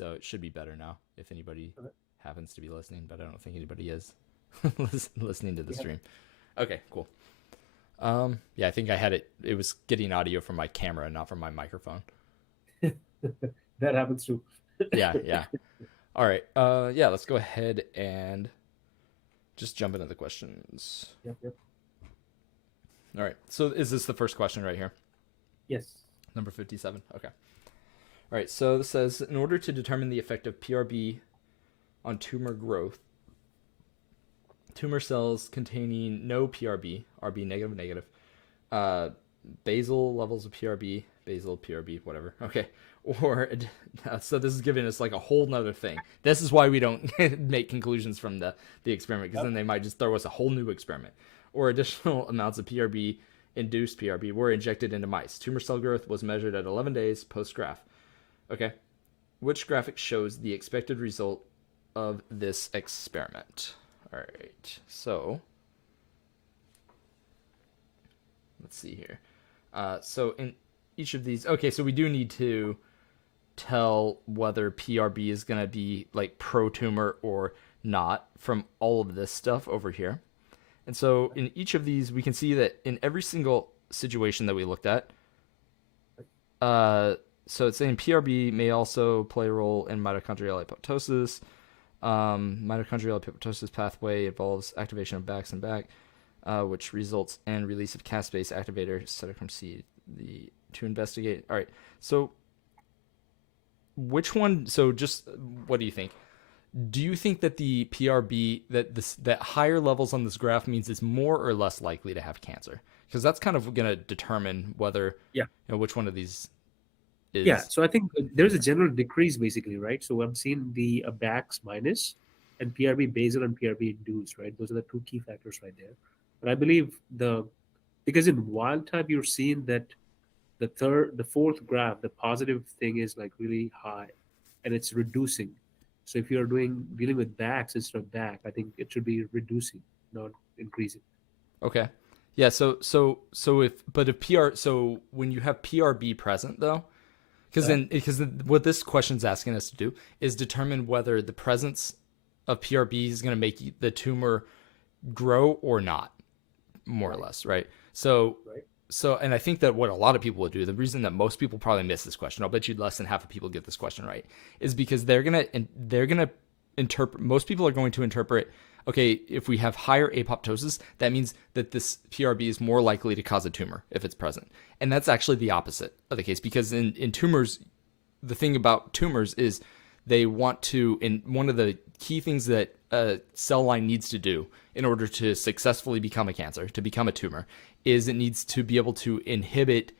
so it should be better now if anybody Okay. happens to be listening, but I don't think anybody is listening to the Yeah. stream. Okay, cool. Yeah, I think I had it was getting audio from my camera, not from my microphone. That happens too. Yeah, yeah. All right. Yeah, let's go ahead and just jump into the questions. Yep, yep. All right. So is this the first question right here? Yes. Number 57. Okay. All right. So this says, in order to determine the effect of PRB on tumor growth, tumor cells containing no PRB, RB negative negative, basal levels of PRB, basal PRB, whatever. Okay. Or so this is giving us like a whole nother thing. This is why we don't make conclusions from the experiment, because then they might just throw us a whole new experiment. Or additional amounts of PRB, induced PRB, were injected into mice. Tumor cell growth was measured at 11 days post-graph. Okay. Which graphic shows the expected result of this experiment? All right. So let's see here. So in each of these, okay, so we do need to tell whether PRB is going to be like pro-tumor or not from all of this stuff over here. And so in each of these, we can see that in every single situation that we looked at, so it's saying PRB may also play a role in mitochondrial apoptosis. Mitochondrial apoptosis pathway involves activation of BAX and BAC, which results in release of caspase activator Cytochrome C to investigate. All right, so which one? So just what do you think? Do you think that the PRB that higher levels on this graph means it's more or less likely to have cancer? Because that's kind of going to determine whether Yeah. which one of these is. Yeah. So I think there's a general decrease basically, right? So I'm seeing the BAX minus and PRB basal and PRB induced, right? Those are the two key factors right there. But I believe because in wild type you're seeing that the fourth graph, the positive thing is like really high, and it's reducing. So if you're dealing with BAX instead of BAC, I think it should be reducing, not increasing. Okay. Yeah. If PR, so when you have PRB present though, because what this question's asking us to do is determine whether the presence of PRB is going to make the tumor grow or not, more or less, right? So, Right. and I think that what a lot of people would do, the reason that most people probably miss this question, I'll bet you less than half of people get this question right, is because they're gonna interpret. Most people are going to interpret, okay, if we have higher apoptosis, that means that this PRB is more likely to cause a tumor if it's present. And that's actually the opposite of the case, because in tumors, the thing about tumors is they want to, and one of the key things that a cell line needs to do in order to successfully become a cancer, to become a tumor, is it needs to be able to inhibit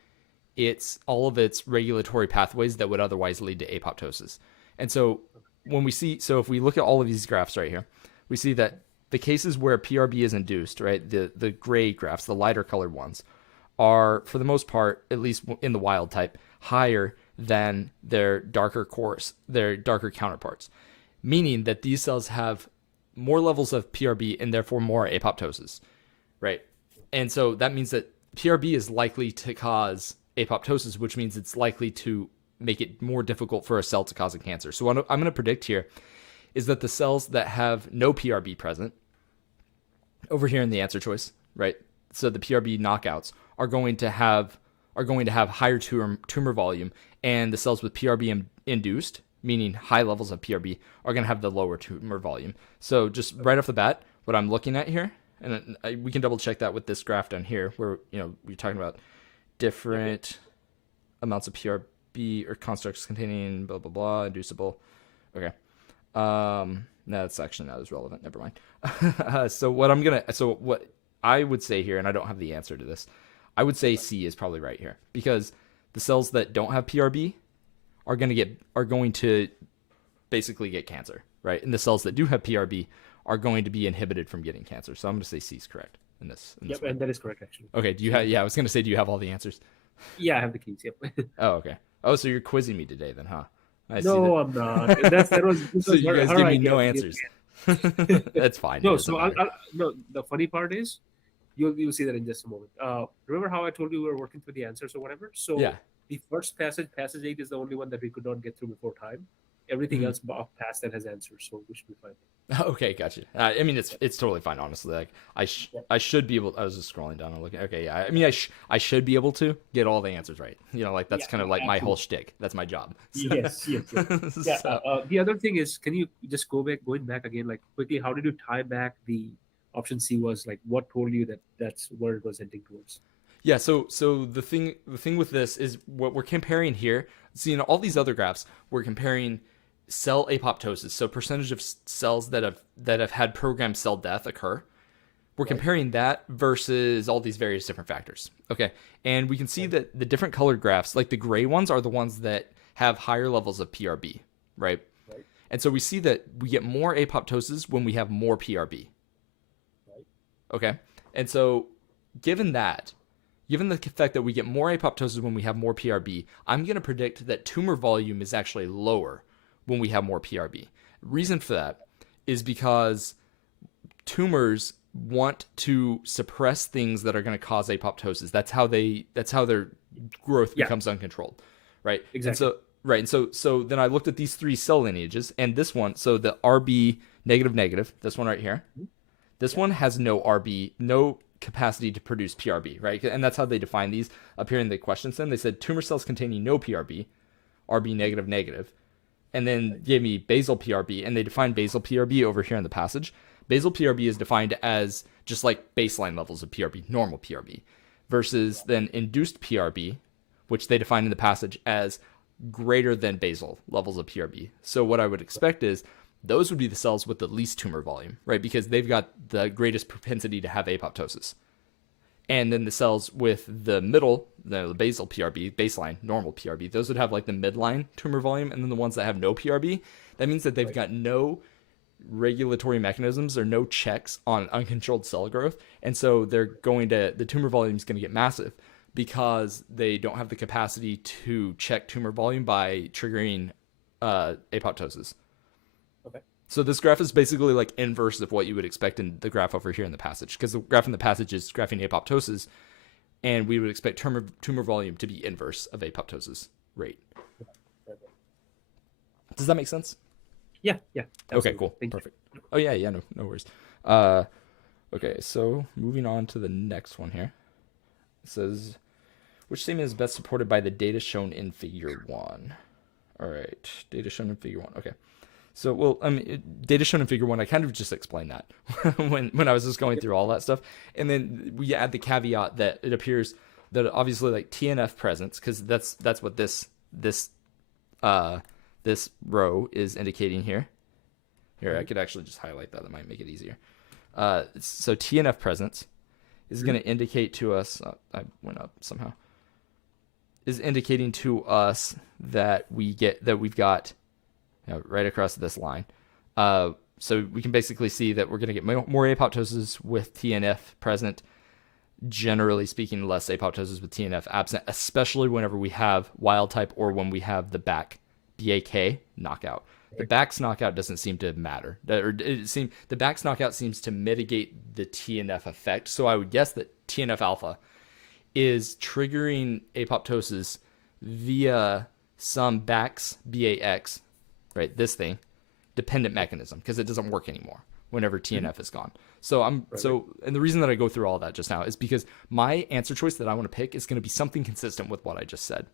all of its regulatory pathways that would otherwise lead to apoptosis. And so if we look at all of these graphs right here, we see that the cases where PRB is induced, right, the gray graphs, the lighter colored ones, are for the most part, at least in the wild type, higher than their darker counterparts, meaning that these cells have more levels of PRB and therefore more apoptosis, right? And so that means that PRB is likely to cause apoptosis, which means it's likely to make it more difficult for a cell to cause a cancer. So what I'm going to predict here is that the cells that have no PRB present, over here in the answer choice, right? So the PRB knockouts are going to have higher tumor volume, and the cells with PRB induced, meaning high levels of PRB, are going to have the lower tumor volume. So just right off the bat, what I'm looking at here, and we can double check that with this graph down here, where we're talking about different amounts of PRB or constructs containing blah blah blah inducible. Okay, no, that's actually not as relevant. Never mind. So what I would say here, and I don't have the answer to this, I would say C is probably right here, because the cells that don't have PRB are going to basically get cancer, right? And the cells that do have PRB are going to be inhibited from getting cancer. So I'm going to say C is correct in this. Yep, and that is correct actually. Okay. Do you have? Yeah, I was going to say, do you have all the answers? Yeah, I have the keys. Yep. Oh, okay. Oh, so you're quizzing me today then, huh? No, I'm not. So you guys give me no answers. That's fine. No, so no. The funny part is, you'll see that in just a moment. Remember how I told you we were working through the answers or whatever? So yeah. the first passage 8 is the only one that we could not get through before time, everything else past that has answers, so we should be fine. Okay, gotcha. I mean, it's totally fine, honestly. Like, Yeah. I should be able. I was just scrolling down and looking. Okay, yeah. I mean, I should be able to get all the answers right. You know, like that's Yeah, kind of like my whole shtick. That's my job. Yes, yes, yes. Yeah. So- The other thing is, can you just going back again, like quickly? How did you tie back the option C was like? What told you that that's where it was heading towards? yeah. So the thing with this is what we're comparing here. See, in all these other graphs, we're comparing cell apoptosis, so percentage of cells that have had programmed cell death occur. We're comparing that versus all these various different factors. Okay. And we can see that the different colored graphs, like the gray ones, are the ones that have higher levels of PRB, right? Right. And so we see that we get more apoptosis when we have more PRB. Right. Okay. And so given the fact that we get more apoptosis when we have more PRB, I'm going to predict that tumor volume is actually lower when we have more PRB. Reason for that is because tumors want to suppress things that are going to cause apoptosis. That's how their growth becomes uncontrolled, right? Exactly. And so then I looked at these three cell lineages, and this one, so the RB negative negative, this one right here, this one has no RB, no capacity to produce PRB, right? And that's how they define these up here in the question then. They said tumor cells containing no PRB, RB negative negative, and then gave me basal PRB, and they defined basal PRB over here in the passage. Basal PRB is defined as just like baseline levels of PRB, normal PRB, versus then induced PRB, which they define in the passage as greater than basal levels of PRB. So what I would expect is those would be the cells with the least tumor volume, right? Because they've got the greatest propensity to have apoptosis. And then the cells with the middle, the basal PRB, baseline, normal PRB, those would have like the midline tumor volume. And then the ones that have no PRB, that means that they've got no regulatory mechanisms or no checks on uncontrolled cell growth. And so the tumor volume is going to get massive because they don't have the capacity to check tumor volume by triggering apoptosis. Okay. So this graph is basically like inverse of what you would expect in the graph over here in the passage, because the graph in the passage is graphing apoptosis, and we would expect tumor volume to be inverse of apoptosis rate. Does that make sense? Yeah. Okay, cool. Perfect. Oh, yeah, no worries. Okay, so moving on to the next one here. It says, which statement is best supported by the data shown in figure 1? All right, data shown in figure 1. Okay. So, well, I mean, data shown in figure 1, I kind of just explained that when I was just going through all that stuff. And then we add the caveat that it appears that obviously like TNF presence, because that's what this row is indicating here. Here, I could actually just highlight that. That might make it easier. So TNF presence is going to indicate to us, I went up somehow, is indicating to us that we've got right across this line. So we can basically see that we're going to get more apoptosis with TNF present. Generally speaking, less apoptosis with TNF absent, especially whenever we have wild type or when we have the BAK knockout. The BAK's knockout doesn't seem to matter. The BAK's knockout seems to mitigate the TNF effect. So I would guess that TNF alpha is triggering apoptosis via some BAX, right? This thing, dependent mechanism, because it doesn't work anymore whenever TNF is gone. So and the reason that I go through all that just now is because my answer choice that I want to pick is going to be something consistent with what I just said.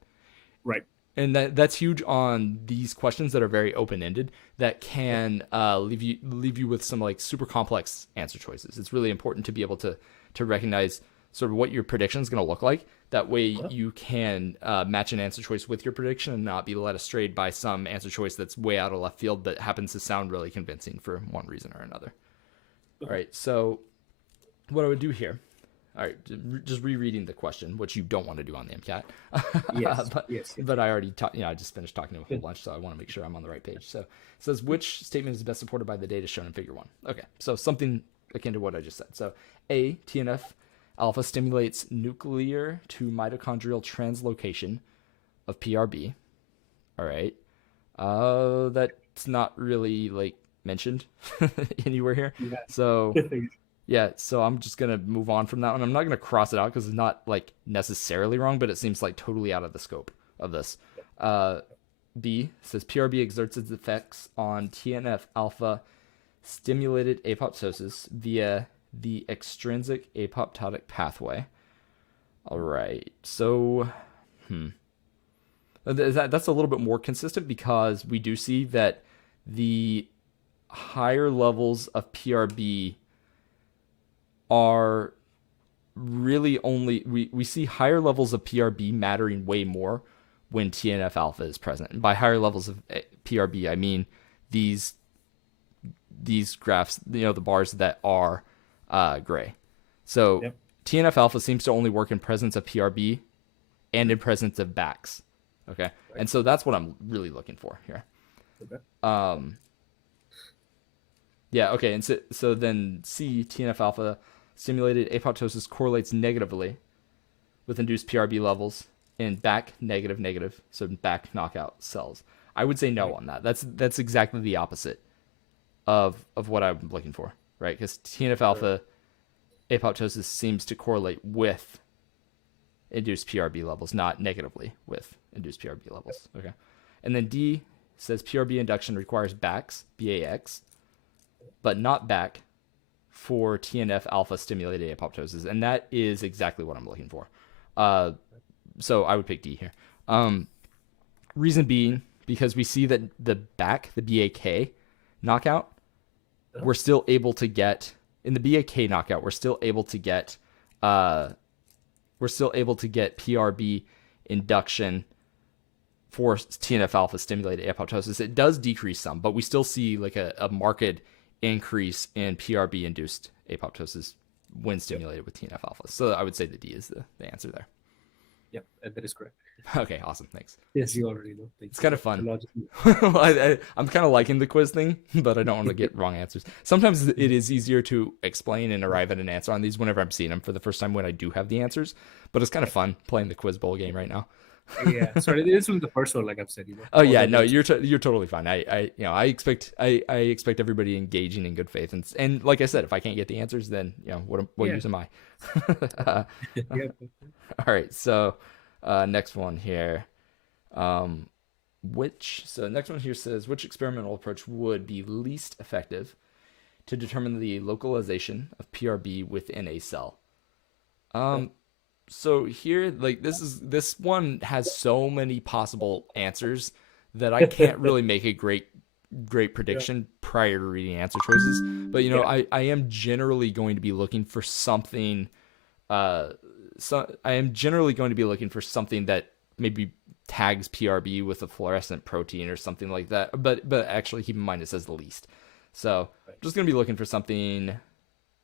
Right. And that's huge on these questions that are very open-ended that can leave you with some like super complex answer choices. It's really important to be able to recognize sort of what your prediction is going to look like. That way you can match an answer choice with your prediction and not be led astray by some answer choice that's way out of left field that happens to sound really convincing for one reason or another. All right, so what I would do here, all right, just rereading the question, which you don't want to do on the MCAT. Yes, yes. But I already I just finished talking to a whole bunch, so I want to make sure I'm on the right page. So it says, which statement is best supported by the data shown in figure 1? Okay, so something akin to what I just said. So A, TNF alpha stimulates nuclear to mitochondrial translocation of PRB. All right. That's not really like mentioned anywhere here. Yeah. So yeah, so I'm just going to move on from that one. I'm not going to cross it out because it's not like necessarily wrong, but it seems like totally out of the scope of this. B says PRB exerts its effects on TNF alpha stimulated apoptosis via the extrinsic apoptotic pathway. All right, so that's a little bit more consistent because we do see that the higher levels of PRB are really only we see higher levels of PRB mattering way more when TNF alpha is present. And by higher levels of PRB, I mean these graphs, the bars that are gray. So Yep. TNF alpha seems to only work in presence of PRB and in presence of BACs. Okay. Right. And so that's what I'm really looking for here. Okay. Yeah, okay. And so then C, TNF alpha stimulated apoptosis correlates negatively with induced PRB levels in BAC negative, so BAC knockout cells. I would say no on that. That's exactly the opposite of what I'm looking for, right? Because TNF alpha apoptosis seems to correlate with induced PRB levels, not negatively with induced PRB levels. Okay. And then D says PRB induction requires BACs, BAX, but not BAC for TNF alpha stimulated apoptosis. And that is exactly what I'm looking for. So I would pick D here. Reason being, because we see that the BAC, the BAK knockout, we're still able to get, in the BAK knockout, we're still able to get PRB induction for TNF alpha stimulated apoptosis. It does decrease some, but we still see like a marked increase in PRB induced apoptosis when stimulated with TNF alpha. So I would say the D is the answer there. Yep, and that is correct. Okay, awesome. Thanks. Yes, you already know. It's kind of fun. I'm kind of liking the quiz thing, but I don't want to get wrong answers. Sometimes it is easier to explain and arrive at an answer on these whenever I'm seeing them for the first time when I do have the answers. But it's kind of fun playing the quiz bowl game right now. Yeah, sorry, it is from the first one, like I've said. Oh yeah, no, you're totally fine. I expect everybody engaging in good faith, and like I said, if I can't get the answers, then what use am I? Yeah. All right, so next one here, next one here says which experimental approach would be least effective to determine the localization of PRB within a cell. So here, like this one has so many possible answers that I can't really make a great prediction prior to reading answer choices. But I am generally going to be looking for something. I am generally going to be looking for something that maybe tags PRB with a fluorescent protein or something like that. But actually, keep in mind it says the least. So I'm just going to be looking for something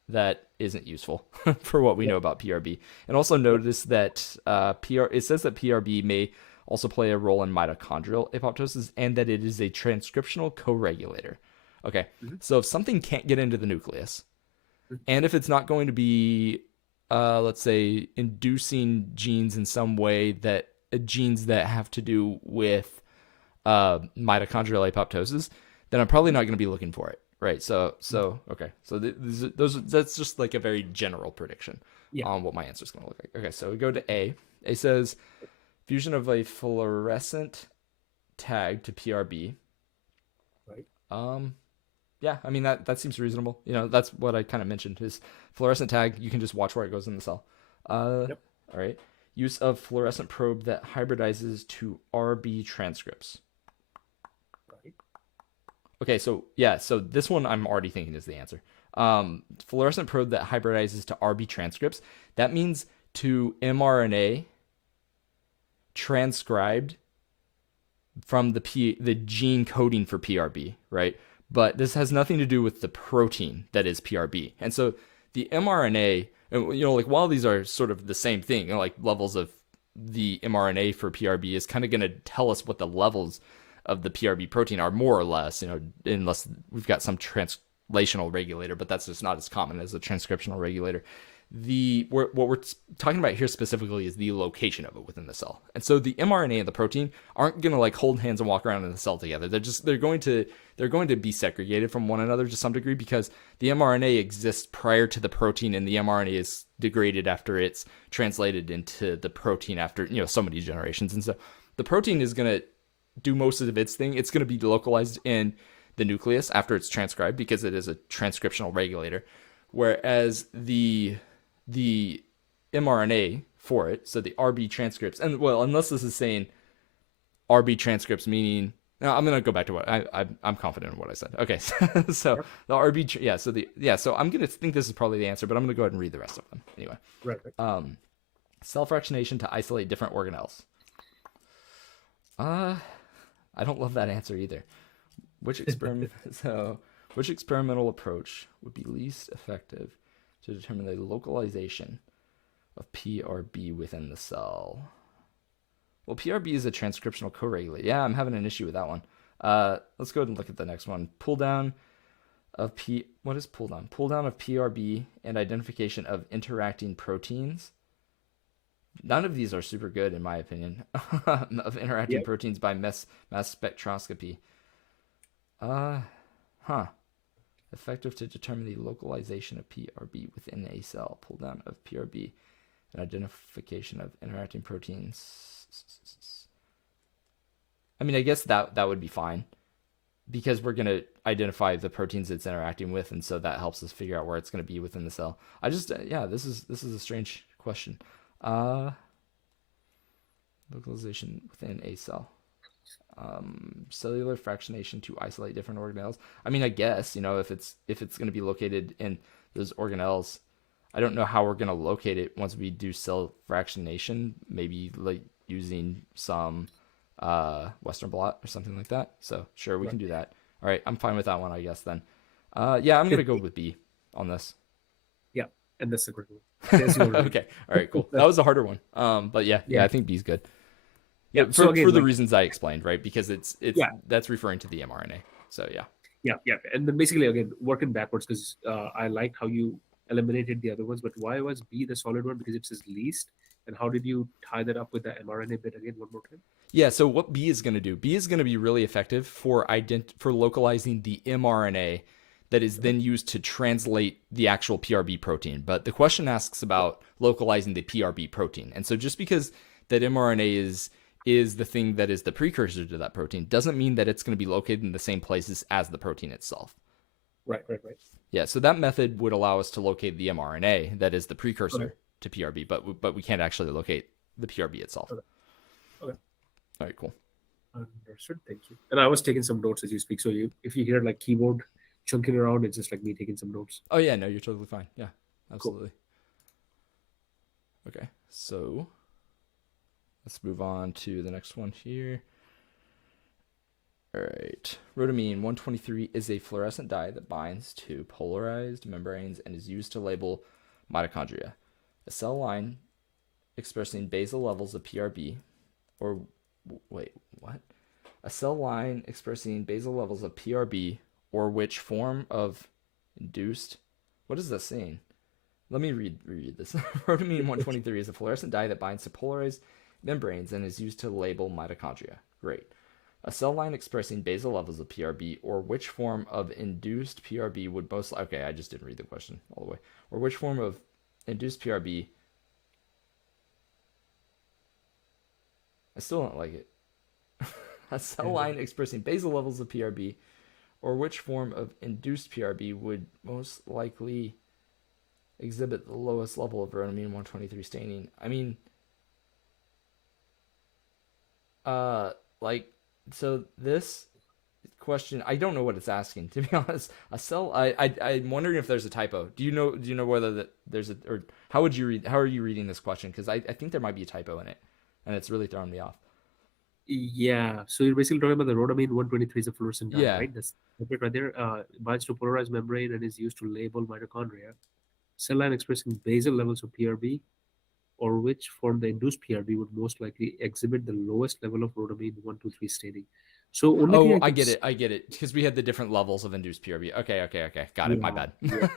that isn't useful for what we know about PRB. And also notice that it says that PRB may also play a role in mitochondrial apoptosis and that it is a transcriptional co-regulator. Okay, so if something can't get into the nucleus, and if it's not going to be, let's say, inducing genes in some way that genes that have to do with mitochondrial apoptosis, then I'm probably not going to be looking for it. Right. So okay. So that's just like a very general prediction on what my answer is going to look like. Okay. So we go to A. A says fusion of a fluorescent tag to PRB. Right. Yeah. I mean that seems reasonable. That's what I kind of mentioned is fluorescent tag. You can just watch where it goes in the cell. Yep. All right. Use of fluorescent probe that hybridizes to RB transcripts. Okay, so this one I'm already thinking is the answer. Fluorescent probe that hybridizes to RB transcripts. That means to mRNA transcribed from the gene coding for PRB, right? But this has nothing to do with the protein that is PRB. And so the mRNA, like while these are sort of the same thing, like levels of the mRNA for PRB is kind of going to tell us what the levels of the PRB protein are more or less, unless we've got some translational regulator, but that's just not as common as a transcriptional regulator. What we're talking about here specifically is the location of it within the cell. And so the mRNA and the protein aren't going to like hold hands and walk around in the cell together. They're going to be segregated from one another to some degree because the mRNA exists prior to the protein and the mRNA is degraded after it's translated into the protein after, so many generations. And so the protein is going to do most of its thing. It's going to be localized in the nucleus after it's transcribed because it is a transcriptional regulator. Whereas the mRNA for it, so the RB transcripts, and well, unless this is saying RB transcripts, meaning no, I'm gonna go back to what I'm confident in what I said. Okay, so Yep. the RB, so I'm gonna think this is probably the answer, but I'm gonna go ahead and read the rest of them anyway. Right. Cell fractionation to isolate different organelles. I don't love that answer either. Which experimental approach would be least effective to determine the localization of PRB within the cell? Well, PRB is a transcriptional co-regulator. Yeah, I'm having an issue with that one. Let's go ahead and look at the next one. Pull down of what is pull down? Pull down of PRB and identification of interacting proteins. None of these are super good in my opinion. Of interacting Yep. proteins by mass spectroscopy. Effective to determine the localization of PRB within a cell. Pull down of PRB and identification of interacting proteins. I mean, I guess that would be fine because we're going to identify the proteins it's interacting with, and so that helps us figure out where it's going to be within the cell. I just this is a strange question. Localization within a cell. Cellular fractionation to isolate different organelles. I mean, I guess, if it's going to be located in those organelles, I don't know how we're going to locate it once we do cell fractionation, maybe like using some Western blot or something like that. So sure, we can do that. All right, I'm fine with that one, I guess then. Yeah, I'm going to go with B on this. Yeah, and that's a great one. Okay, all right, cool. That was a harder one. But yeah, I think B's good. Yeah, so again, for the reasons I explained, right? Because it's that's referring to the mRNA. So yeah. Yeah, and then basically again working backwards because I liked how you eliminated the other ones, but why was B the solid one? Because it says least, and how did you tie that up with the mRNA bit again one more time? Yeah, so what B is going to do? B is going to be really effective for localizing the mRNA that is then used to translate the actual PRB protein. But the question asks about localizing the PRB protein, and so just because that mRNA is the thing that is the precursor to that protein doesn't mean that it's going to be located in the same places as the protein itself. Right. Yeah, so that method would allow us to locate the mRNA that is the precursor to PRB, but we can't actually locate the PRB itself. Okay. All right, cool. Understood. Thank you. And I was taking some notes as you speak. So if you hear like keyboard chunking around, it's just like me taking some notes. Oh yeah, no, you're totally fine. Yeah, absolutely. Cool. Okay, so let's move on to the next one here. All right. Rhodamine 123 is a fluorescent dye that binds to polarized membranes and is used to label mitochondria. A cell line expressing basal levels of PRB, or wait, what? A cell line expressing basal levels of PRB, or which form of induced. What is this saying? Let me read this. Rhodamine 123 is a fluorescent dye that binds to polarized membranes and is used to label mitochondria. Great. A cell line expressing basal levels of PRB, or which form of induced PRB would most... Okay, I just didn't read the question all the way. Or which form of induced PRB... I still don't like it. A cell line expressing basal levels of PRB, or which form of induced PRB would most likely exhibit the lowest level of rhodamine 123 staining. I mean... So this question, I don't know what it's asking, to be honest. A cell, I'm wondering if there's a typo. Do you know whether there's a, or how are you reading this question? Because I think there might be a typo in it, and it's really throwing me off. Yeah, so you're basically talking about the rhodamine 123 is a fluorescent dye, Yeah. right? That's it right there. Binds to polarized membrane and is used to label mitochondria. Cell line expressing basal levels of PRB, or which form the induced PRB would most likely exhibit the lowest level of rhodamine 123 staining. So only thing I get it, because we had the different levels of induced PRB. Okay, got it. My bad. Yeah.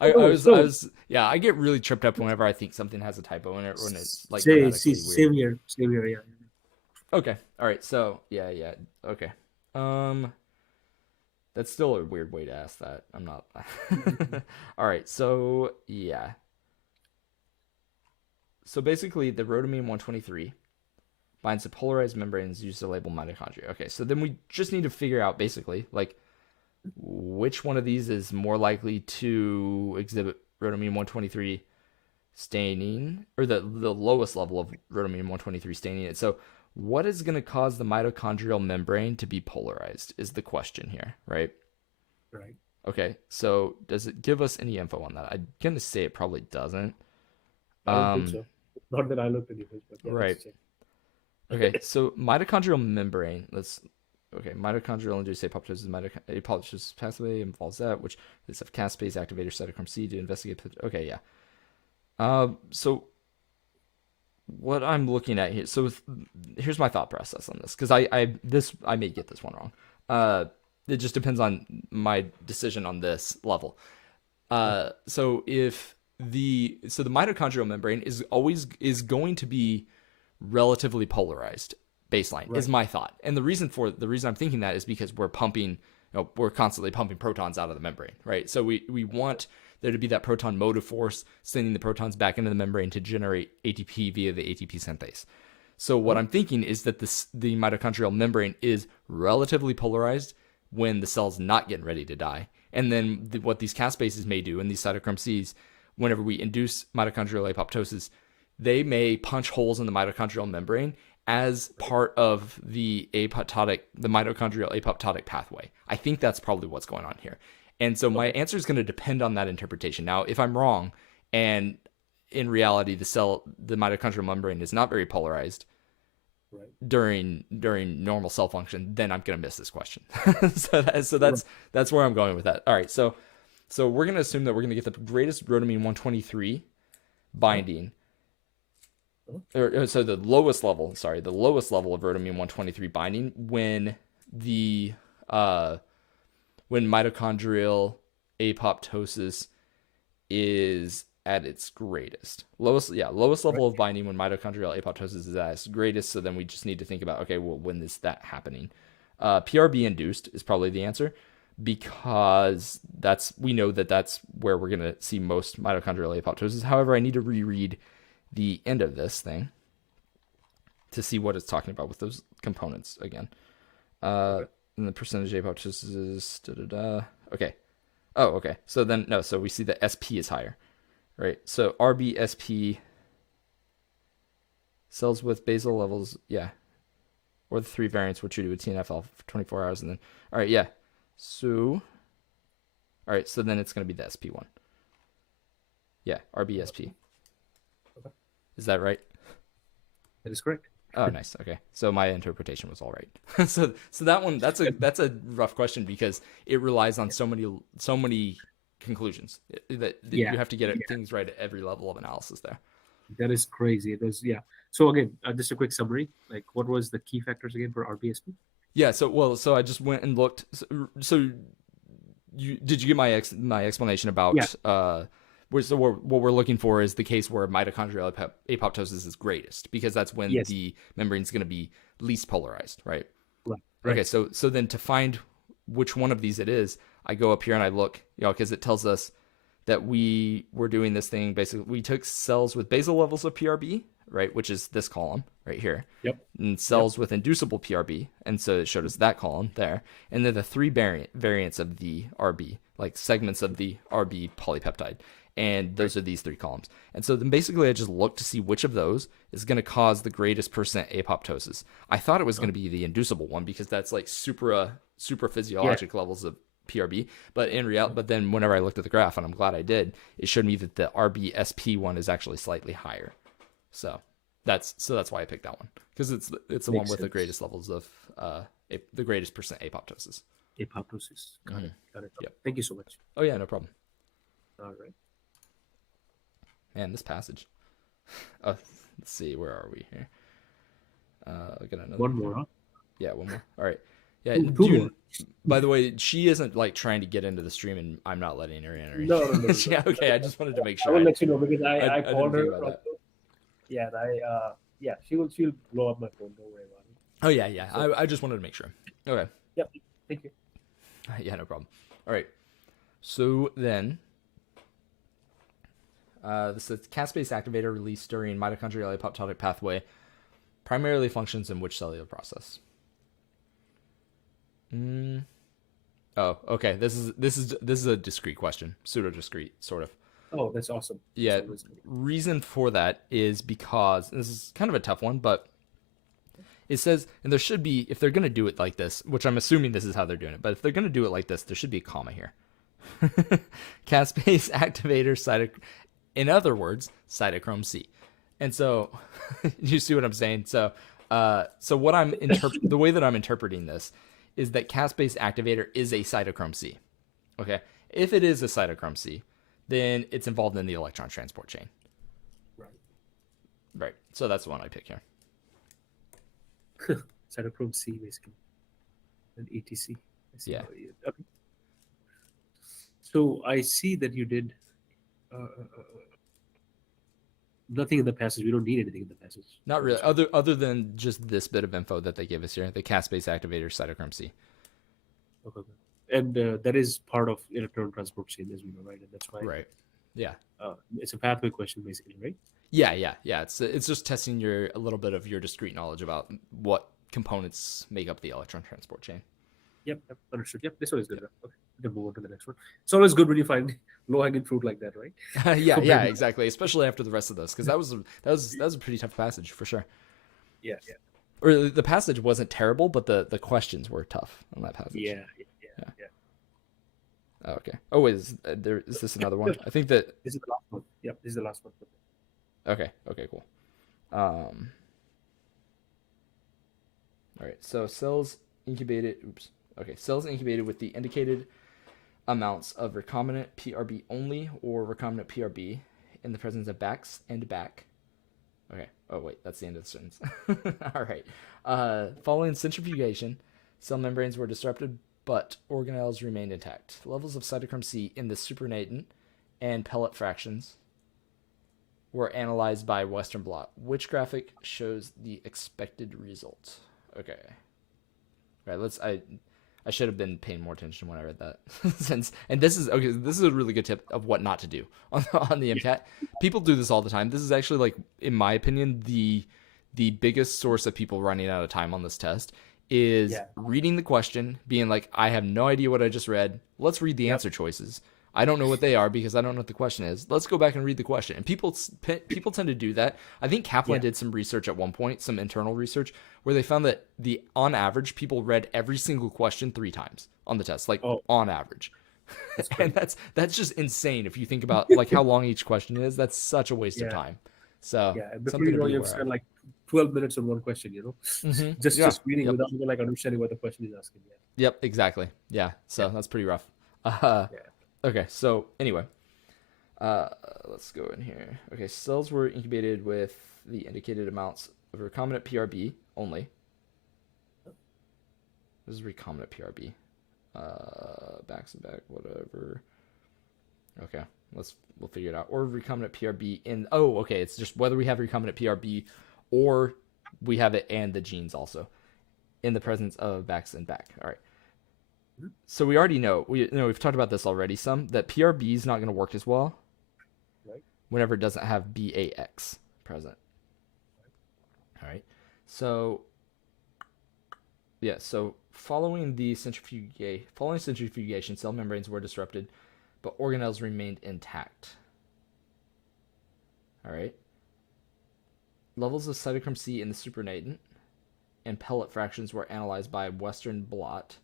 I was I get really tripped up whenever I think something has a typo in it when it's like grammatically weird. Same here, yeah. Okay, all right. So yeah, okay. That's still a weird way to ask that. I'm not. All right, so yeah. So basically, the rhodamine 123 binds to polarized membranes used to label mitochondria. Okay, so then we just need to figure out basically like which one of these is more likely to exhibit rhodamine 123 staining, or the lowest level of rhodamine 123 staining. And so what is going to cause the mitochondrial membrane to be polarized is the question here, right? Right. Okay, so does it give us any info on that? I'm going to say it probably doesn't. I don't think so. Not that I looked at it, but yeah, Right. let's check. Okay, so mitochondrial membrane, mitochondrial induced apoptosis, apoptosis pathway involves that, which is a caspase activator Cytochrome C to investigate. Okay, yeah. So what I'm looking at here, so here's my thought process on this, because I may get this one wrong. It just depends on my decision on this level. So the mitochondrial membrane is going to be relatively polarized baseline, Right. is my thought. And the reason I'm thinking that is because we're constantly pumping protons out of the membrane, right? So we want there to be that proton motive force sending the protons back into the membrane to generate ATP via the ATP synthase. So what I'm thinking is that the mitochondrial membrane is relatively polarized when the cell's not getting ready to die. And then what these caspases may do, and these cytochrome Cs, whenever we induce mitochondrial apoptosis, they may punch holes in the mitochondrial membrane as part of the mitochondrial apoptotic pathway. I think that's probably what's going on here. And so my answer is going to depend on that interpretation. Now, if I'm wrong, and in reality, the mitochondrial membrane is not very polarized during normal cell function, then I'm going to miss this question. so that's where I'm going with that. All right, so we're going to assume that we're going to get the greatest rhodamine 123 binding. So the lowest level of rhodamine 123 binding when mitochondrial apoptosis is at its greatest. Lowest level of binding when mitochondrial apoptosis is at its greatest. So then we just need to think about, okay, well, when is that happening? PRB induced is probably the answer, because we know that's where we're going to see most mitochondrial apoptosis. However, I need to reread the end of this thing to see what it's talking about with those components again. And the percentage apoptosis is okay. Oh, okay. So then so we see that SP is higher, right? So RBSP cells with basal levels, or the 3 variants, which you do with TNF-alpha for 24 hours, and then all right, so then it's going to be the SP one. RBSP. Is that right? That is correct. Oh, nice. Okay, so my interpretation was all right. so that one, that's a rough question because it relies on so many conclusions that you have to get things right at every level of analysis there. That is crazy. So again, just a quick summary. Like, what was the key factors again for RBSP? Yeah. So I just went and looked. So did you get my explanation about? Yeah. So what we're looking for is the case where mitochondrial apoptosis is greatest, because that's when the membrane is going to be least polarized, right? Right. Okay, so then to find which one of these it is, I go up here and I look, because it tells us that we were doing this thing. Basically, we took cells with basal levels of PRB, right, which is this column right here. Yep. And cells with inducible PRB, and so it showed us that column there. And then the 3 variants of the RB, like segments of the RB polypeptide. And those are these 3 columns. And so then basically I just looked to see which of those is going to cause the greatest percent apoptosis. I thought it was going to be the inducible one, because that's like super physiologic levels of PRB. But in reality, but then whenever I looked at the graph, and I'm glad I did, it showed me that the RBSP one is actually slightly higher. So that's why I picked that one, because it's the one with the greatest levels of the greatest percent apoptosis. Apoptosis. Got it. Yep. Thank you so much. Oh yeah, no problem. All right. Man, this passage. Let's see, where are we here? I got another one more, huh? Yeah, one more. All right. Yeah. Two more. By the way, she isn't like trying to get into the stream, and I'm not letting her in. Or No. Yeah. Okay. I just wanted to make sure. I will let you know, because I called her. She'll blow up my phone. Don't worry about it. Oh yeah. So, I just wanted to make sure. Okay. Yep. Thank you. Yeah, no problem. All right. So then. This is caspase activator released during mitochondrial apoptotic pathway. Primarily functions in which cellular process? Oh, okay. This is a discrete question, pseudo discrete, sort of. Oh, that's awesome. That's Yeah. always good. Reason for that is because this is kind of a tough one, but it says, and there should be, if they're going to do it like this, which I'm assuming this is how they're doing it, but if they're going to do it like this, there should be a comma here. Caspase activator in other words, Cytochrome C. And so, you see what I'm saying? So, what the way that I'm interpreting this is that caspase activator is a Cytochrome C. Okay, if it is a Cytochrome C, then it's involved in the electron transport chain. Right. Right. So that's the one I pick here. Cytochrome C, basically. And ETC. I see Yeah. Okay. So I see that you did nothing in the passage. We don't need anything in the passage. Not really, other than just this bit of info that they gave us here, the caspase activator Cytochrome C. Okay. And that is part of electron transport chain, as we know, right? And that's why. Right. Yeah. It's a pathway question, basically, right? Yeah. It's just testing a little bit of your discrete knowledge about what components make up the electron transport chain. Yep, understood. Yep, this one is good enough. Okay, we can move on to the next one. It's always good when you find low-hanging fruit like that, right? yeah, exactly. Especially after the rest of this, because that was a pretty tough passage for sure. Yeah. Or the passage wasn't terrible, but the questions were tough on that passage. Yeah. Oh, okay. Oh, wait, is this another one? I think that this is the last one. Yep, this is the last one. Okay, cool. All right, so cells incubated with the indicated amounts of recombinant PRB only or recombinant PRB in the presence of backs and back. Okay. Oh, wait, that's the end of the sentence. All right. Following centrifugation, cell membranes were disrupted, but organelles remained intact. Levels of cytochrome C in the supernatant and pellet fractions were analyzed by Western blot. Which graphic shows the expected result? Okay. All right, I should have been paying more attention when I read that. This is a really good tip of what not to do on the Mcat. People do this all the time. This is actually, like, in my opinion, the biggest source of people running out of time on this test is reading the question, being like, I have no idea what I just read. Let's read the answer choices. I don't know what they are because I don't know what the question is. Let's go back and read the question. And people tend to do that. I think Kaplan did some research at one point, some internal research, where they found that on average, people read every single question 3 times on the test, on average. And that's just insane if you think about like how long each question is. That's such a waste of time. So before you know, you've spent like 12 minutes on one question, just reading without even like understanding what the question is asking. Yep, exactly. Yeah, so that's pretty rough. Okay, so anyway, let's go in here. Okay, cells were incubated with the indicated amounts of recombinant PRB only. This is recombinant PRB. Backs and back, whatever. Okay, we'll figure it out. Or recombinant PRB it's just whether we have recombinant PRB or we have it and the genes also in the presence of backs and back. All right. So we already know, we've talked about this already that PRB is not going to work as well whenever it doesn't have BAX present. All right. So following centrifugation, cell membranes were disrupted, but organelles remained intact. All right. Levels of cytochrome C in the supernatant and pellet fractions were analyzed by Western blot.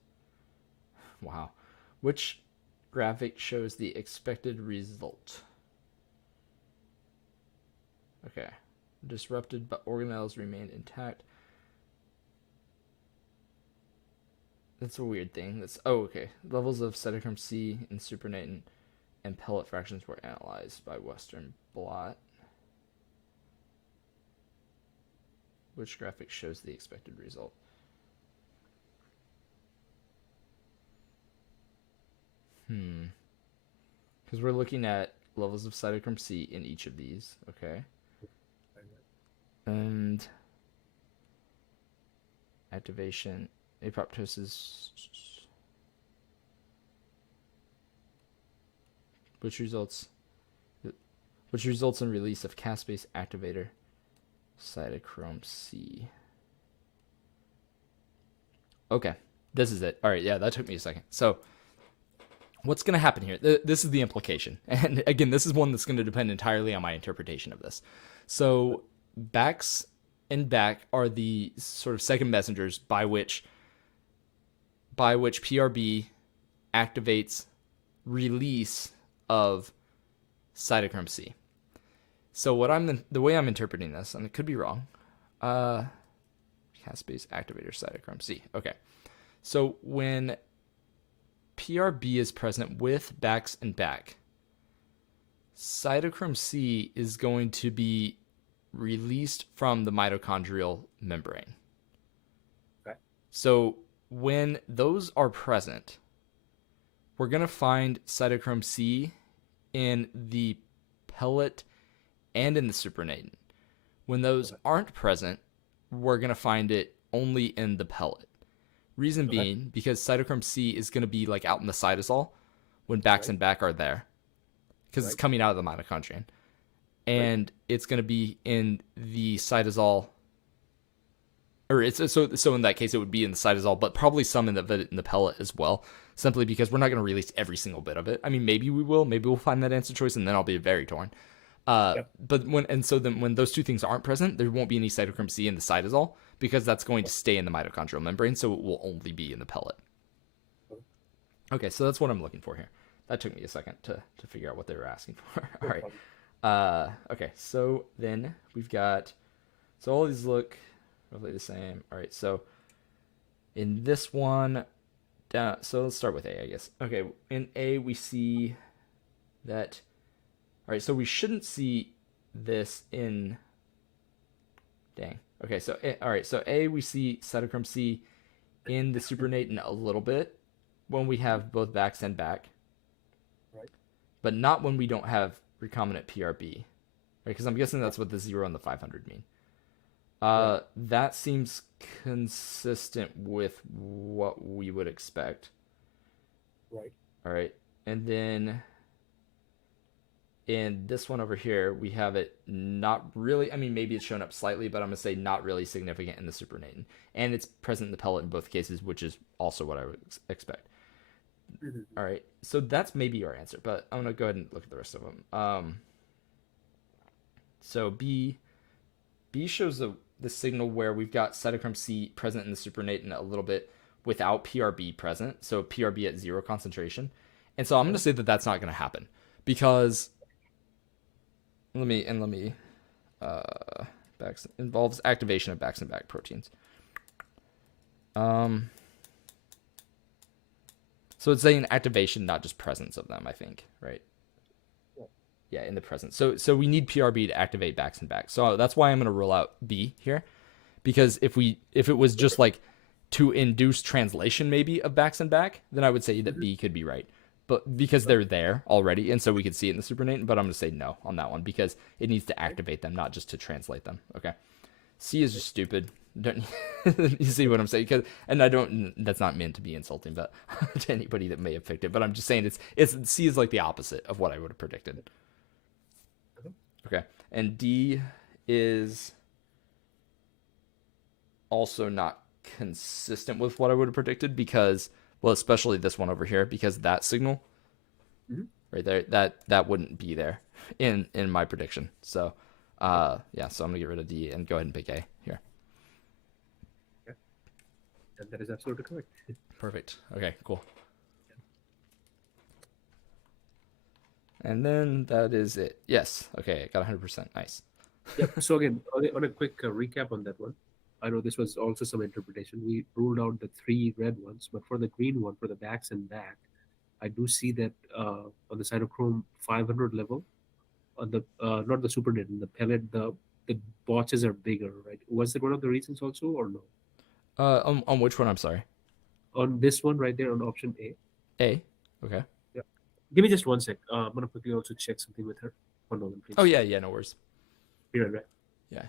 Wow. Which graphic shows the expected result? Okay. Disrupted, but organelles remained intact. That's a weird thing. Okay. Levels of cytochrome C in supernatant and pellet fractions were analyzed by Western blot. Which graphic shows the expected result? Because we're looking at levels of cytochrome C in each of these, okay? And activation, apoptosis, which results in release of caspase activator Cytochrome C. Okay, this is it. All right, yeah, that took me a second. So what's going to happen here? This is the implication. And again, this is one that's going to depend entirely on my interpretation of this. So backs and back are the sort of second messengers by which PRB activates release of cytochrome C. So the way I'm interpreting this, and it could be wrong, caspase activator cytochrome C. Okay. So when PRB is present with backs and back, cytochrome C is going to be released from the mitochondrial membrane. Okay. So when those are present, we're going to find cytochrome C in the pellet and in the supernatant. When those aren't present, we're going to find it only in the pellet. Reason being, because cytochrome C is going to be like out in the cytosol when backs and back are there, because it's coming out of the mitochondrion. And it's going to be in the cytosol, or it's so in that case it would be in the cytosol, but probably some in the pellet as well, simply because we're not going to release every single bit of it. I mean, maybe we will, maybe we'll find that answer choice, and then I'll be very torn. But when those two things aren't present, there won't be any cytochrome C in the cytosol, because that's going to stay in the mitochondrial membrane, so it will only be in the pellet. Okay, so that's what I'm looking for here. That took me a second to figure out what they were asking for. All right. Okay, so then we've got, so all these look roughly the same. All right, so in this one, so let's start with A, I guess. Okay, in A we see that, all right, so we shouldn't see this in, dang. Okay, so all right, so A, we see cytochrome C in the supernatant a little bit when we have both backs and back, but not when we don't have recombinant PRB, right? Because I'm guessing that's what the 0 and the 500 mean. That seems consistent with what we would expect. Right. All right, and then in this one over here, we have it not really, I mean, maybe it's shown up slightly, but I'm going to say not really significant in the supernatant. And it's present in the pellet in both cases, which is also what I would expect. All right, so that's maybe our answer, but I'm going to go ahead and look at the rest of them. So B shows the signal where we've got cytochrome C present in the supernatant a little bit without PRB present, so PRB at 0 concentration. And so I'm going to say that that's not going to happen, because backs involves activation of backs and back proteins. So it's saying activation, not just presence of them, I think, right? Yeah, in the presence. So we need PRB to activate backs and back. So that's why I'm going to rule out B here, because if it was just like to induce translation maybe of backs and back, then I would say that B could be right. But because they're there already, and so we could see it in the supernatant, but I'm going to say no on that one, because it needs to activate them, not just to translate them. Okay. C is just stupid. Don't you see what I'm saying? That's not meant to be insulting, but to anybody that may have picked it. But I'm just saying it's C is like the opposite of what I would have predicted. Okay. And D is also not consistent with what I would have predicted, because, well, especially this one over here, because that signal right there, that wouldn't be there in my prediction. So yeah, so I'm gonna get rid of D and go ahead and pick A here. Okay. And that is absolutely correct. Perfect. Okay, cool. And then that is it. Yes. Okay, I got 100%. Nice. Yep. So again, on a quick recap on that one, I know this was also some interpretation. We ruled out the 3 red ones, but for the green one, for the backs and back, I do see that on the cytochrome 500 level, on the not the supernatant, the pellet, the botches are bigger, right? Was that one of the reasons also, or no? On which one? I'm sorry. On this one right there on option A. A. Okay. Yeah. Give me just one sec. I'm gonna quickly also check something with her. 1 moment, please. Oh yeah, no worries. Be right back. Yeah.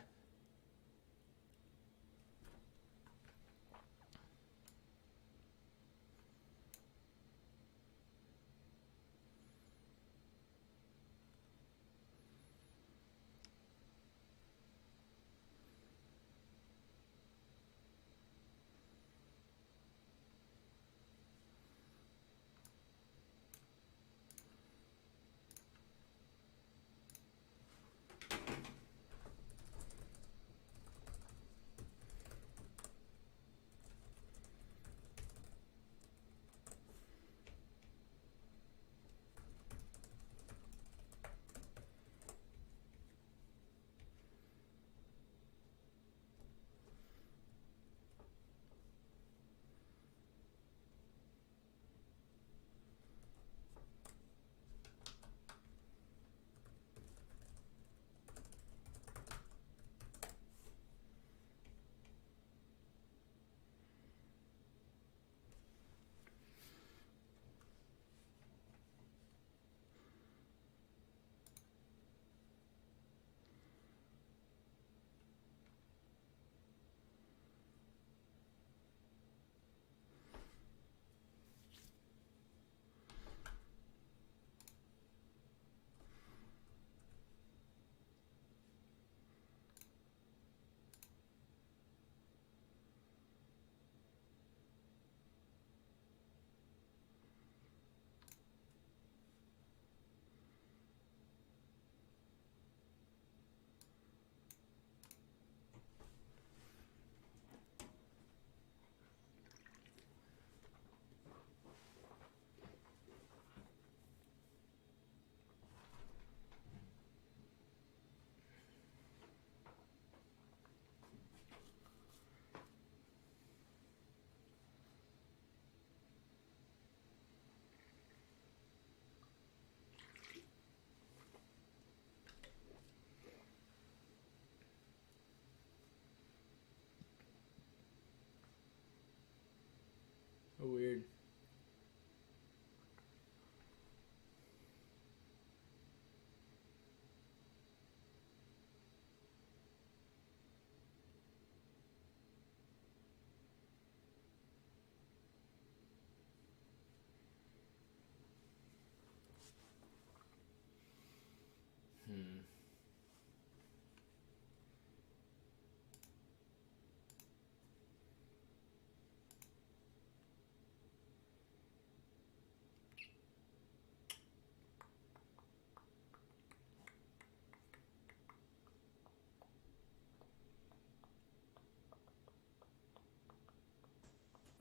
weird.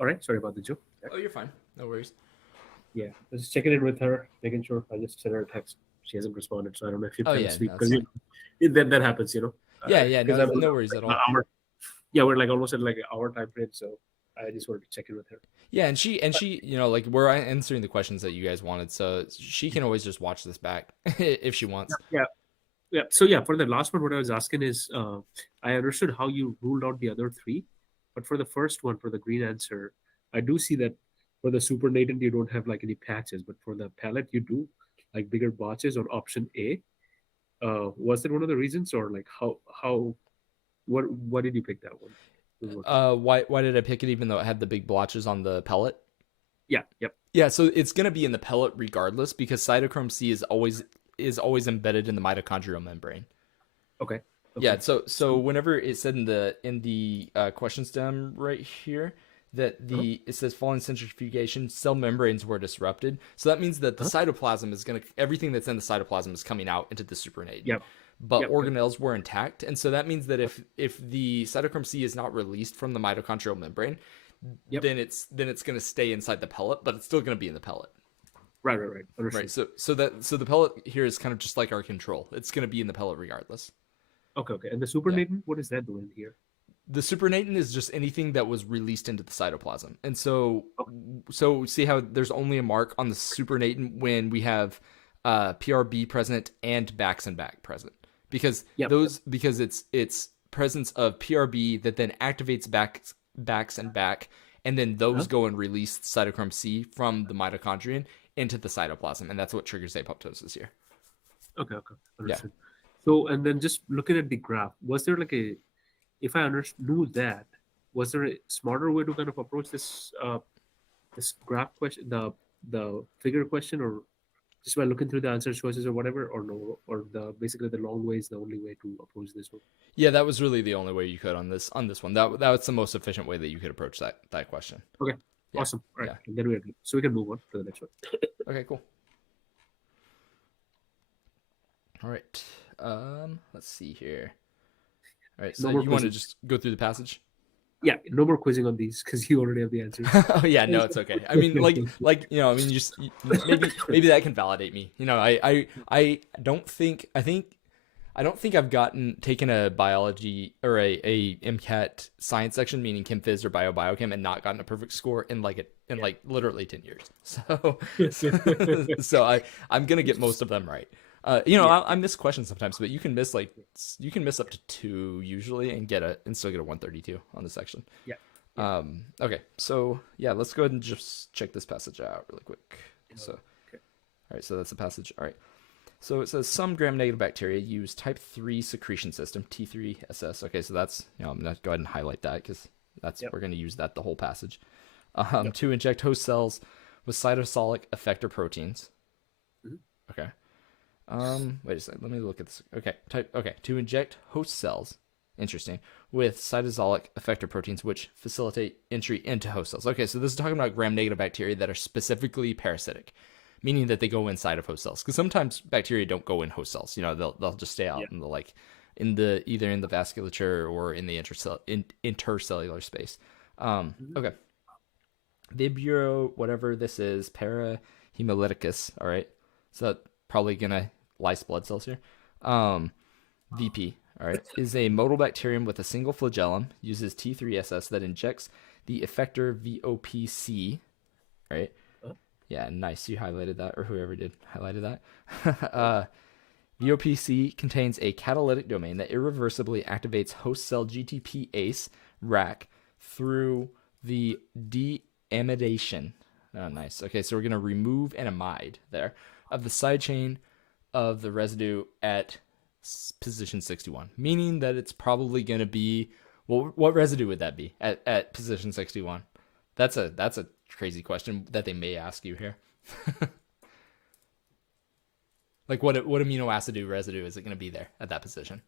All right, sorry about the joke. Oh, you're fine. No worries. Yeah, I was just checking in with her, making sure. I just sent her a text. She hasn't responded, so I don't know if she Oh fell yeah, asleep no, it's because fine. that happens, Yeah, yeah, Because no, I'm no worries like at an all. hour. Yeah, we're like almost at like an hour time frame, so I just wanted to check in with her. Yeah, and she, like we're answering the questions that you guys wanted, so she can always just watch this back if she wants. Yeah, yeah. So yeah, for the last one, what I was asking is, I understood how you ruled out the other three, but for the first one, for the green answer, I do see that for the supernatant you don't have like any patches, but for the palette you do, like bigger blotches on option A. Was that one of the reasons, or like how what did you pick that one? Why did I pick it even though it had the big blotches on the pellet? Yeah, yep. Yeah, so it's gonna be in the pellet regardless because cytochrome C is always embedded in the mitochondrial membrane. Okay. Yeah, Okay. so whenever it said in the question stem right here that Uh-huh. it says following centrifugation, cell membranes were disrupted. So that means that the Uh-huh. cytoplasm is everything that's in the cytoplasm is coming out into the supernatant. Yep. But Yep. Yep. organelles were intact, and so that means that if the cytochrome C is not released from the mitochondrial membrane, Yep. then it's going to stay inside the pellet, but it's still going to be in the pellet. Right. Right. Right. Understood. Right. So the pellet here is kind of just like our control. It's going to be in the pellet regardless. Okay. Okay. And the Yeah. supernatant, what is that doing here? The supernatant is just anything that was released into the cytoplasm. And so Okay. so see how there's only a mark on the supernatant when we have PRB present and backs and back present. Because Yep. because it's presence of PRB that then activates backs and back, and then those Uh-huh. go and release cytochrome C from the mitochondrion into the cytoplasm, and that's what triggers apoptosis here. Okay. Okay. Yeah. Understood. So, and then just looking at the graph, was there like if I knew that, was there a smarter way to kind of approach this graph question, the figure question, or just by looking through the answer choices or whatever, or no, or basically the long way is the only way to approach this one? Yeah, that was really the only way you could on this one. That was the most efficient way that you could approach that question. Okay. Yeah. Awesome. All right. Yeah. And then we are good. So we can move on to the next one. Okay, cool. All right. Let's see here. All right, so No more you want to quizzing. just go through the passage? Yeah, no more quizzing on these because you already have the answers. Oh yeah, no, it's okay. I mean, maybe that can validate me. I don't think I've taken a biology or a Mcat science section, meaning chem phys or biochem, and not gotten a perfect score in literally 10 years. So I'm gonna get most of them right. I miss questions sometimes, but you can miss up to 2 usually and still get a 132 on the section. Yeah. Okay, so yeah, let's go ahead and just check this passage out really quick. So, Okay. all right, so that's the passage. All right, so it says some gram-negative bacteria use type 3 secretion system T3SS. Okay, so that's I'm gonna go ahead and highlight that because we're gonna use that the whole passage to inject host cells with cytosolic effector proteins. Mhm. Okay. Wait a second. Let me look at this. Okay. To inject host cells, interesting, with cytosolic effector proteins, which facilitate entry into host cells. Okay, so this is talking about gram-negative bacteria that are specifically parasitic, meaning that they go inside of host cells. Because sometimes bacteria don't go in host cells. They'll just stay out in the either in the vasculature or in the intercellular space. Okay. Vibrio, whatever this is, parahemolyticus. All right, so that probably gonna lyse blood cells here. VP, all right, is a motile bacterium with a single flagellum, uses T3SS that injects the effector VOPC, right? Yeah, nice. You highlighted that, or whoever did highlighted that. VOPC contains a catalytic domain that irreversibly activates host cell GTPase rack through the deamidation. Oh, nice. Okay, so we're going to remove an amide there of the side chain of the residue at position 61, meaning that it's probably going to be, well, what residue would that be at position 61? That's a crazy question that they may ask you here. Like what amino acid residue is it going to be there at that position?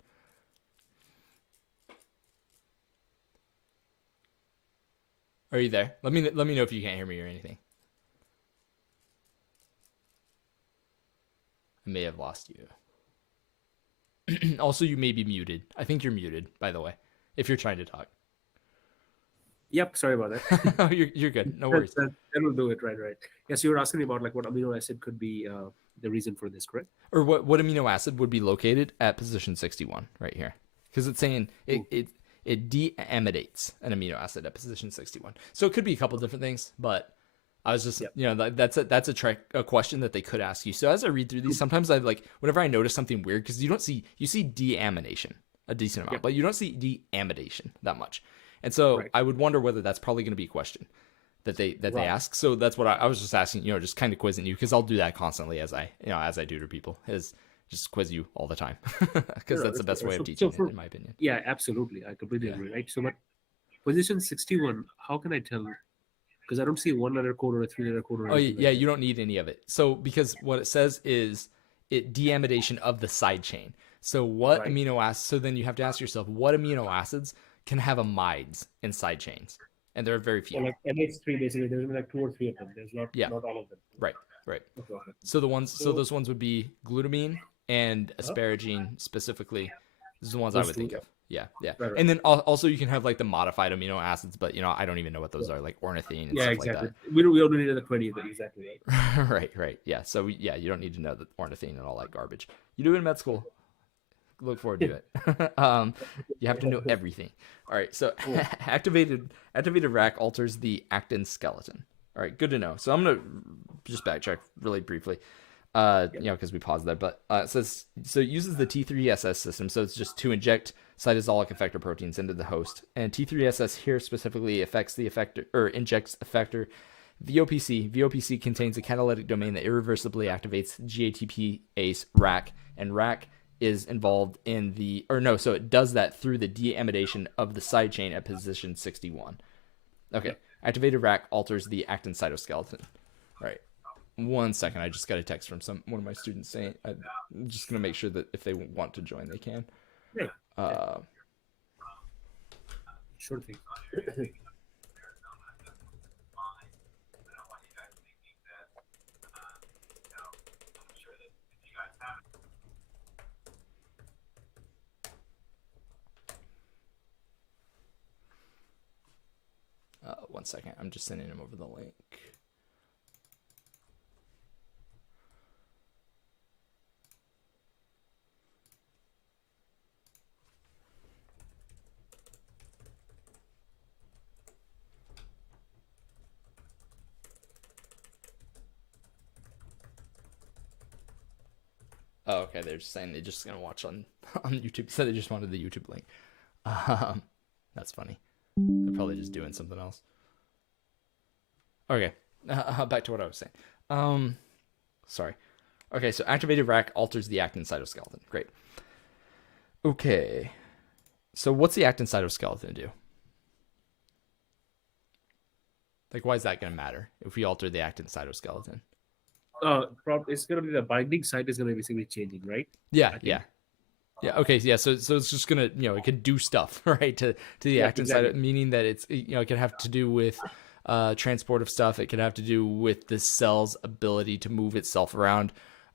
Are you there? Let me know if you can't hear me or anything. I may have lost you. Also, you may be muted. I think you're muted, by the way, if you're trying to talk. Yep, sorry about that. You're good. No worries. That will do it. Right. Yes, you were asking me about like what amino acid could be the reason for this, correct? Or what amino acid would be located at position 61 right here, because it's saying it deamidates an amino acid at position 61. So it could be a couple different things, but I was just, that's a question that they could ask you. So as I read through these, sometimes I like, whenever I notice something weird, because you see deamination a decent amount, but you don't see deamidation that much. And so I would wonder whether that's probably going to be a question that they ask. So that's what I was just asking, just kind of quizzing you, because I'll do that constantly as I tutor people, is just quiz you all the time, because that's the best way of teaching it, in my opinion. Yeah, absolutely. I completely agree. Right. So, but position 61, how can I tell? Because I don't see 1-letter code or a 3-letter code. Oh yeah, you don't need any of it. So because what it says is it deamidation of the side chain. So what amino acids? So then you have to ask yourself, what amino acids can have amides in side chains? And there are very few. So like NH3 basically, there's like 2 or 3 of them. There's not all of them. Right. So those ones would be glutamine and asparagine specifically. This is the ones I would think of. Yeah. Right. And then also you can have like the modified amino acids, but I don't even know what those are, like ornithine and stuff like that. We don't need the 20 of it, exactly. Right. Yeah. So you don't need to know the ornithine and all that garbage. You do it in med school. Look forward to it. You have to know everything. All right. So activated rack alters the actin skeleton. All right. Good to know. So I'm gonna just backtrack really briefly. Because we paused there, but it says so it uses the T3SS system. So it's just to inject cytosolic effector proteins into the host, and T3SS here specifically affects the effector or injects effector VOPC. VOPC contains a catalytic domain that irreversibly activates GATPase rack, and rack is involved in so it does that through the deamidation of the side chain at position 61. Okay. Activated rack alters the actin cytoskeleton. All right. 1 second, I just got a text from one of my students saying I'm just gonna make sure that if they want to join, they can. Sure thing. One second, I'm just sending him over the link. Oh, okay. They're just saying they're just gonna watch on YouTube. So they just wanted the YouTube link. That's funny. They're probably just doing something else. Okay, back to what I was saying. Sorry. Okay, so activated rack alters the actin cytoskeleton. Great. Okay, so what's the actin cytoskeleton do? Like, why is that going to matter if we alter the actin cytoskeleton? It's going to be the binding site is going to be basically changing, right? Yeah. Okay, yeah. So it's just gonna, it can do stuff, right, to the actin side, meaning that it's, it can have to do with transport of stuff. It can have to do with the cell's ability to move itself around.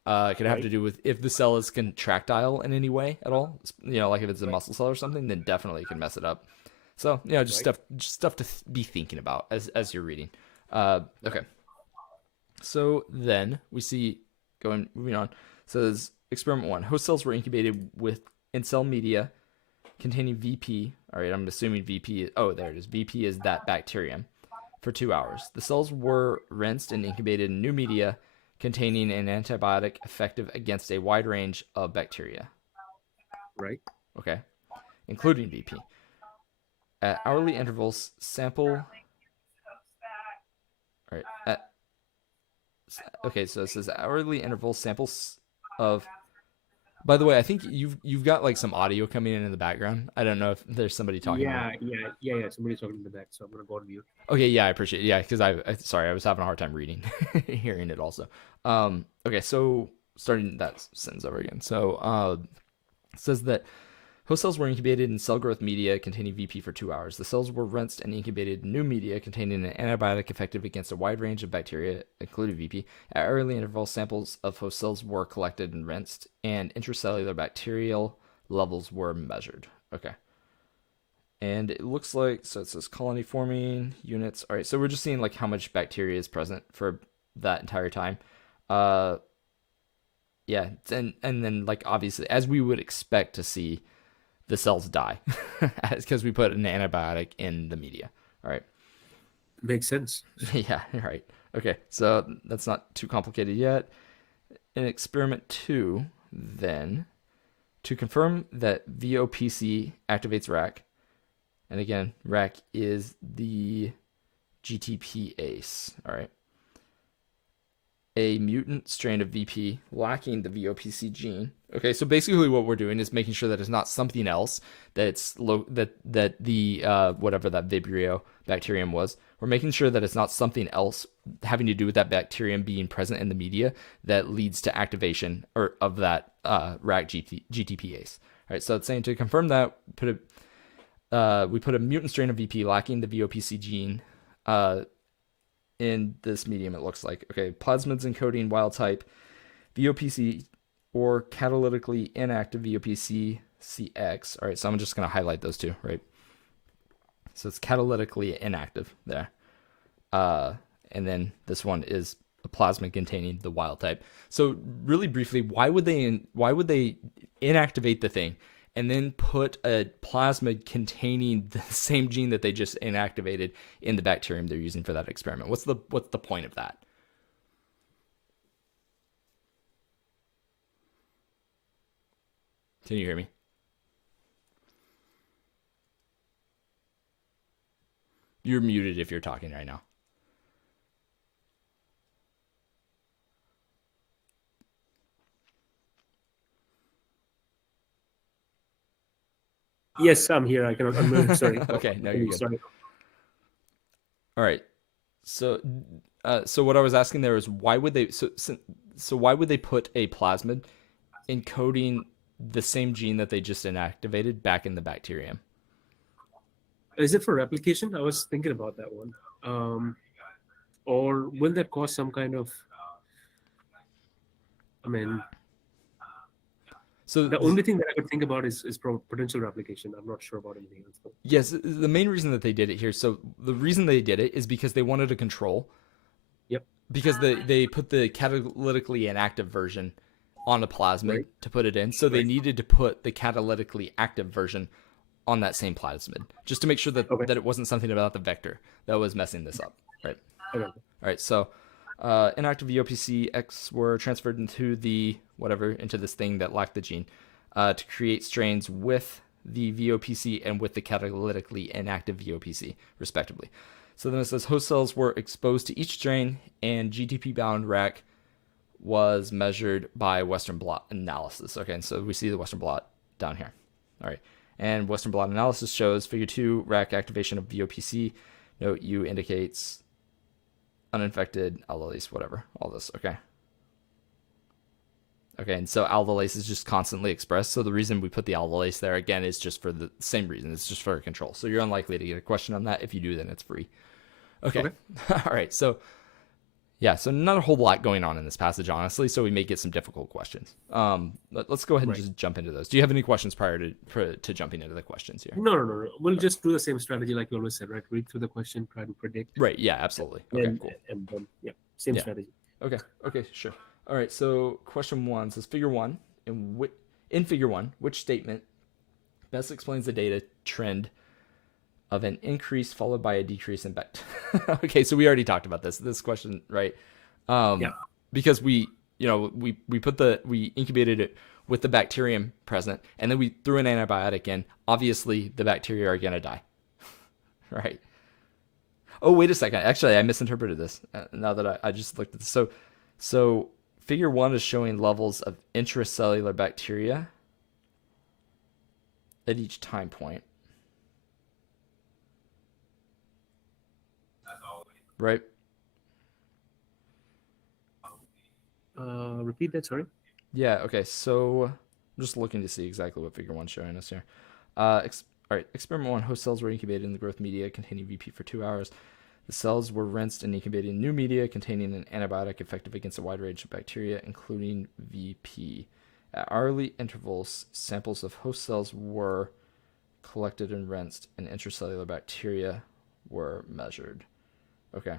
It can have to do with if the cell is contractile in any way at all. Like if it's a muscle cell or something, then definitely it can mess it up. So just stuff to be thinking about as you're reading. Okay. So then we see moving on. Says experiment 1. Host cells were incubated in cell media containing VP. All right, I'm assuming VP. There it is. VP is that bacterium for 2 hours. The cells were rinsed and incubated in new media containing an antibiotic effective against a wide range of bacteria. Right. Okay. Including VP. At hourly intervals, sample All right. Okay, so it says hourly interval samples of. By the way, I think you've got like some audio coming in the background. I don't know if there's somebody talking there. Yeah. Somebody's talking in the back, so I'm gonna go on mute. Okay, yeah, I appreciate it. Yeah, because sorry, I was having a hard time reading, hearing it also. Okay, so starting that sentence over again. So it says that host cells were incubated in cell growth media containing VP for 2 hours. The cells were rinsed and incubated in new media containing an antibiotic effective against a wide range of bacteria, including VP. At early intervals, samples of host cells were collected and rinsed, and intracellular bacterial levels were measured. Okay. And it looks like, so it says colony forming units. All right, so we're just seeing like how much bacteria is present for that entire time. Yeah, and then like obviously, as we would expect to see, the cells die because we put an antibiotic in the media. All right. Makes sense. Yeah, right. Okay, so that's not too complicated yet. In experiment 2, then, to confirm that VOPC activates RAC, and again, RAC is the GTPase, all right? A mutant strain of VP lacking the VOPC gene. Okay, so basically what we're doing is making sure that it's not something else that's that the whatever that Vibrio bacterium was. We're making sure that it's not something else having to do with that bacterium being present in the media that leads to activation or of that RAC GTPase. All right, so it's saying to confirm that we put a mutant strain of VP lacking the VOPC gene in this medium, it looks like. Okay, plasmids encoding wild type VOPC or catalytically inactive VOPC CX. All right, so I'm just going to highlight those two, right? So it's catalytically inactive there. And then this one is a plasmid containing the wild type. So really briefly, why would they inactivate the thing and then put a plasmid containing the same gene that they just inactivated in the bacterium they're using for that experiment? What's the point of that? Can you hear me? You're muted if you're talking right now. Yes, I'm here. I cannot unmute. Sorry. Okay, no, you're good. Sorry. All right. So what I was asking there is why would they why would they put a plasmid encoding the same gene that they just inactivated back in the bacterium? Is it for replication? I was thinking about that one. Or will that cause some kind of? I mean, so the only thing that I could think about is potential replication. I'm not sure about anything else. Yes, the main reason that they did it here. So the reason they did it is because they wanted to control. Yep. Because they put the catalytically inactive version on a plasmid to put it in, so they needed to put the catalytically active version on that same plasmid, just to make sure that that it wasn't something about the vector that was messing this up, right? Okay. All right, so inactive VOPC X were transferred into into this thing that lacked the gene to create strains with the VOPC and with the catalytically inactive VOPC, respectively. So then it says host cells were exposed to each strain, and GTP-bound RAC was measured by Western blot analysis. Okay, and so we see the Western blot down here. All right, and Western blot analysis shows figure 2 RAC activation of VOPC. Note U indicates uninfected aldolase, whatever, all this. Okay. Okay, and so aldolase is just constantly expressed. So the reason we put the aldolase there, again, is just for the same reason. It's just for control. So you're unlikely to get a question on that. If you do, then it's free. Okay. All right, so yeah, so not a whole lot going on in this passage, honestly, so we may get some difficult questions. Let's go ahead and just jump into those. Do you have any questions prior to jumping into the questions here? No. We'll just do the same strategy like you always said, right? Read through the question, try to predict. Right, yeah, absolutely. Okay, cool. And then, same strategy. Okay, sure. All right, so question 1 says figure 1. In figure 1, which statement best explains the data trend of an increase followed by a decrease in Okay, so we already talked about this question, right? Because we incubated it with the bacterium present, and then we threw an antibiotic in. Obviously, the bacteria are gonna die, right? Oh, wait a second. Actually, I misinterpreted this. Now that I just looked at this. So figure 1 is showing levels of intracellular bacteria at each time point. Right? Repeat that, sorry. Yeah, okay. So I'm just looking to see exactly what figure 1 is showing us here. All right, experiment 1, host cells were incubated in the growth media containing VP for 2 hours. The cells were rinsed and incubated in new media containing an antibiotic effective against a wide range of bacteria, including VP. At hourly intervals, samples of host cells were collected and rinsed, and intracellular bacteria were measured. Okay.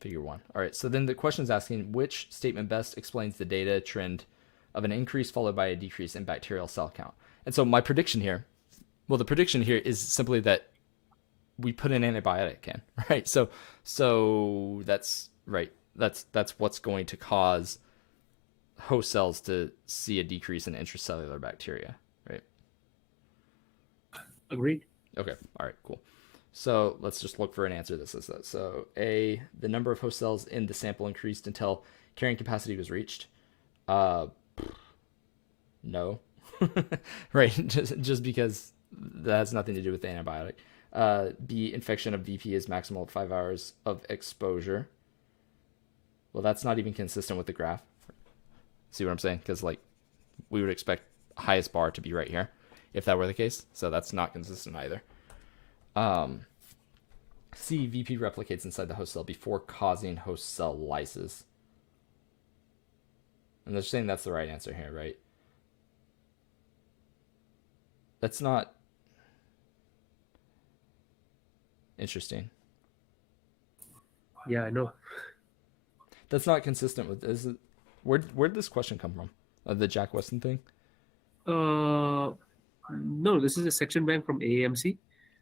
Figure 1. All right, so then the question is asking which statement best explains the data trend of an increase followed by a decrease in bacterial cell count. And so my prediction here, well, the prediction here is simply that we put an antibiotic in, right? So that's right. That's what's going to cause host cells to see a decrease in intracellular bacteria, right? Agreed. Okay. All right, cool. So let's just look for an answer that says that. So A, the number of host cells in the sample increased until carrying capacity was reached. No. Right, just because that has nothing to do with the antibiotic. B, infection of VP is maximal at 5 hours of exposure. Well, that's not even consistent with the graph. See what I'm saying? Because like we would expect highest bar to be right here if that were the case. So that's not consistent either. C, VP replicates inside the host cell before causing host cell lysis. And they're saying that's the right answer here, right? That's not interesting. Yeah, I know. That's not consistent with is it, where'd this question come from? The Jack Weston thing? No, this is a section bank from AAMC.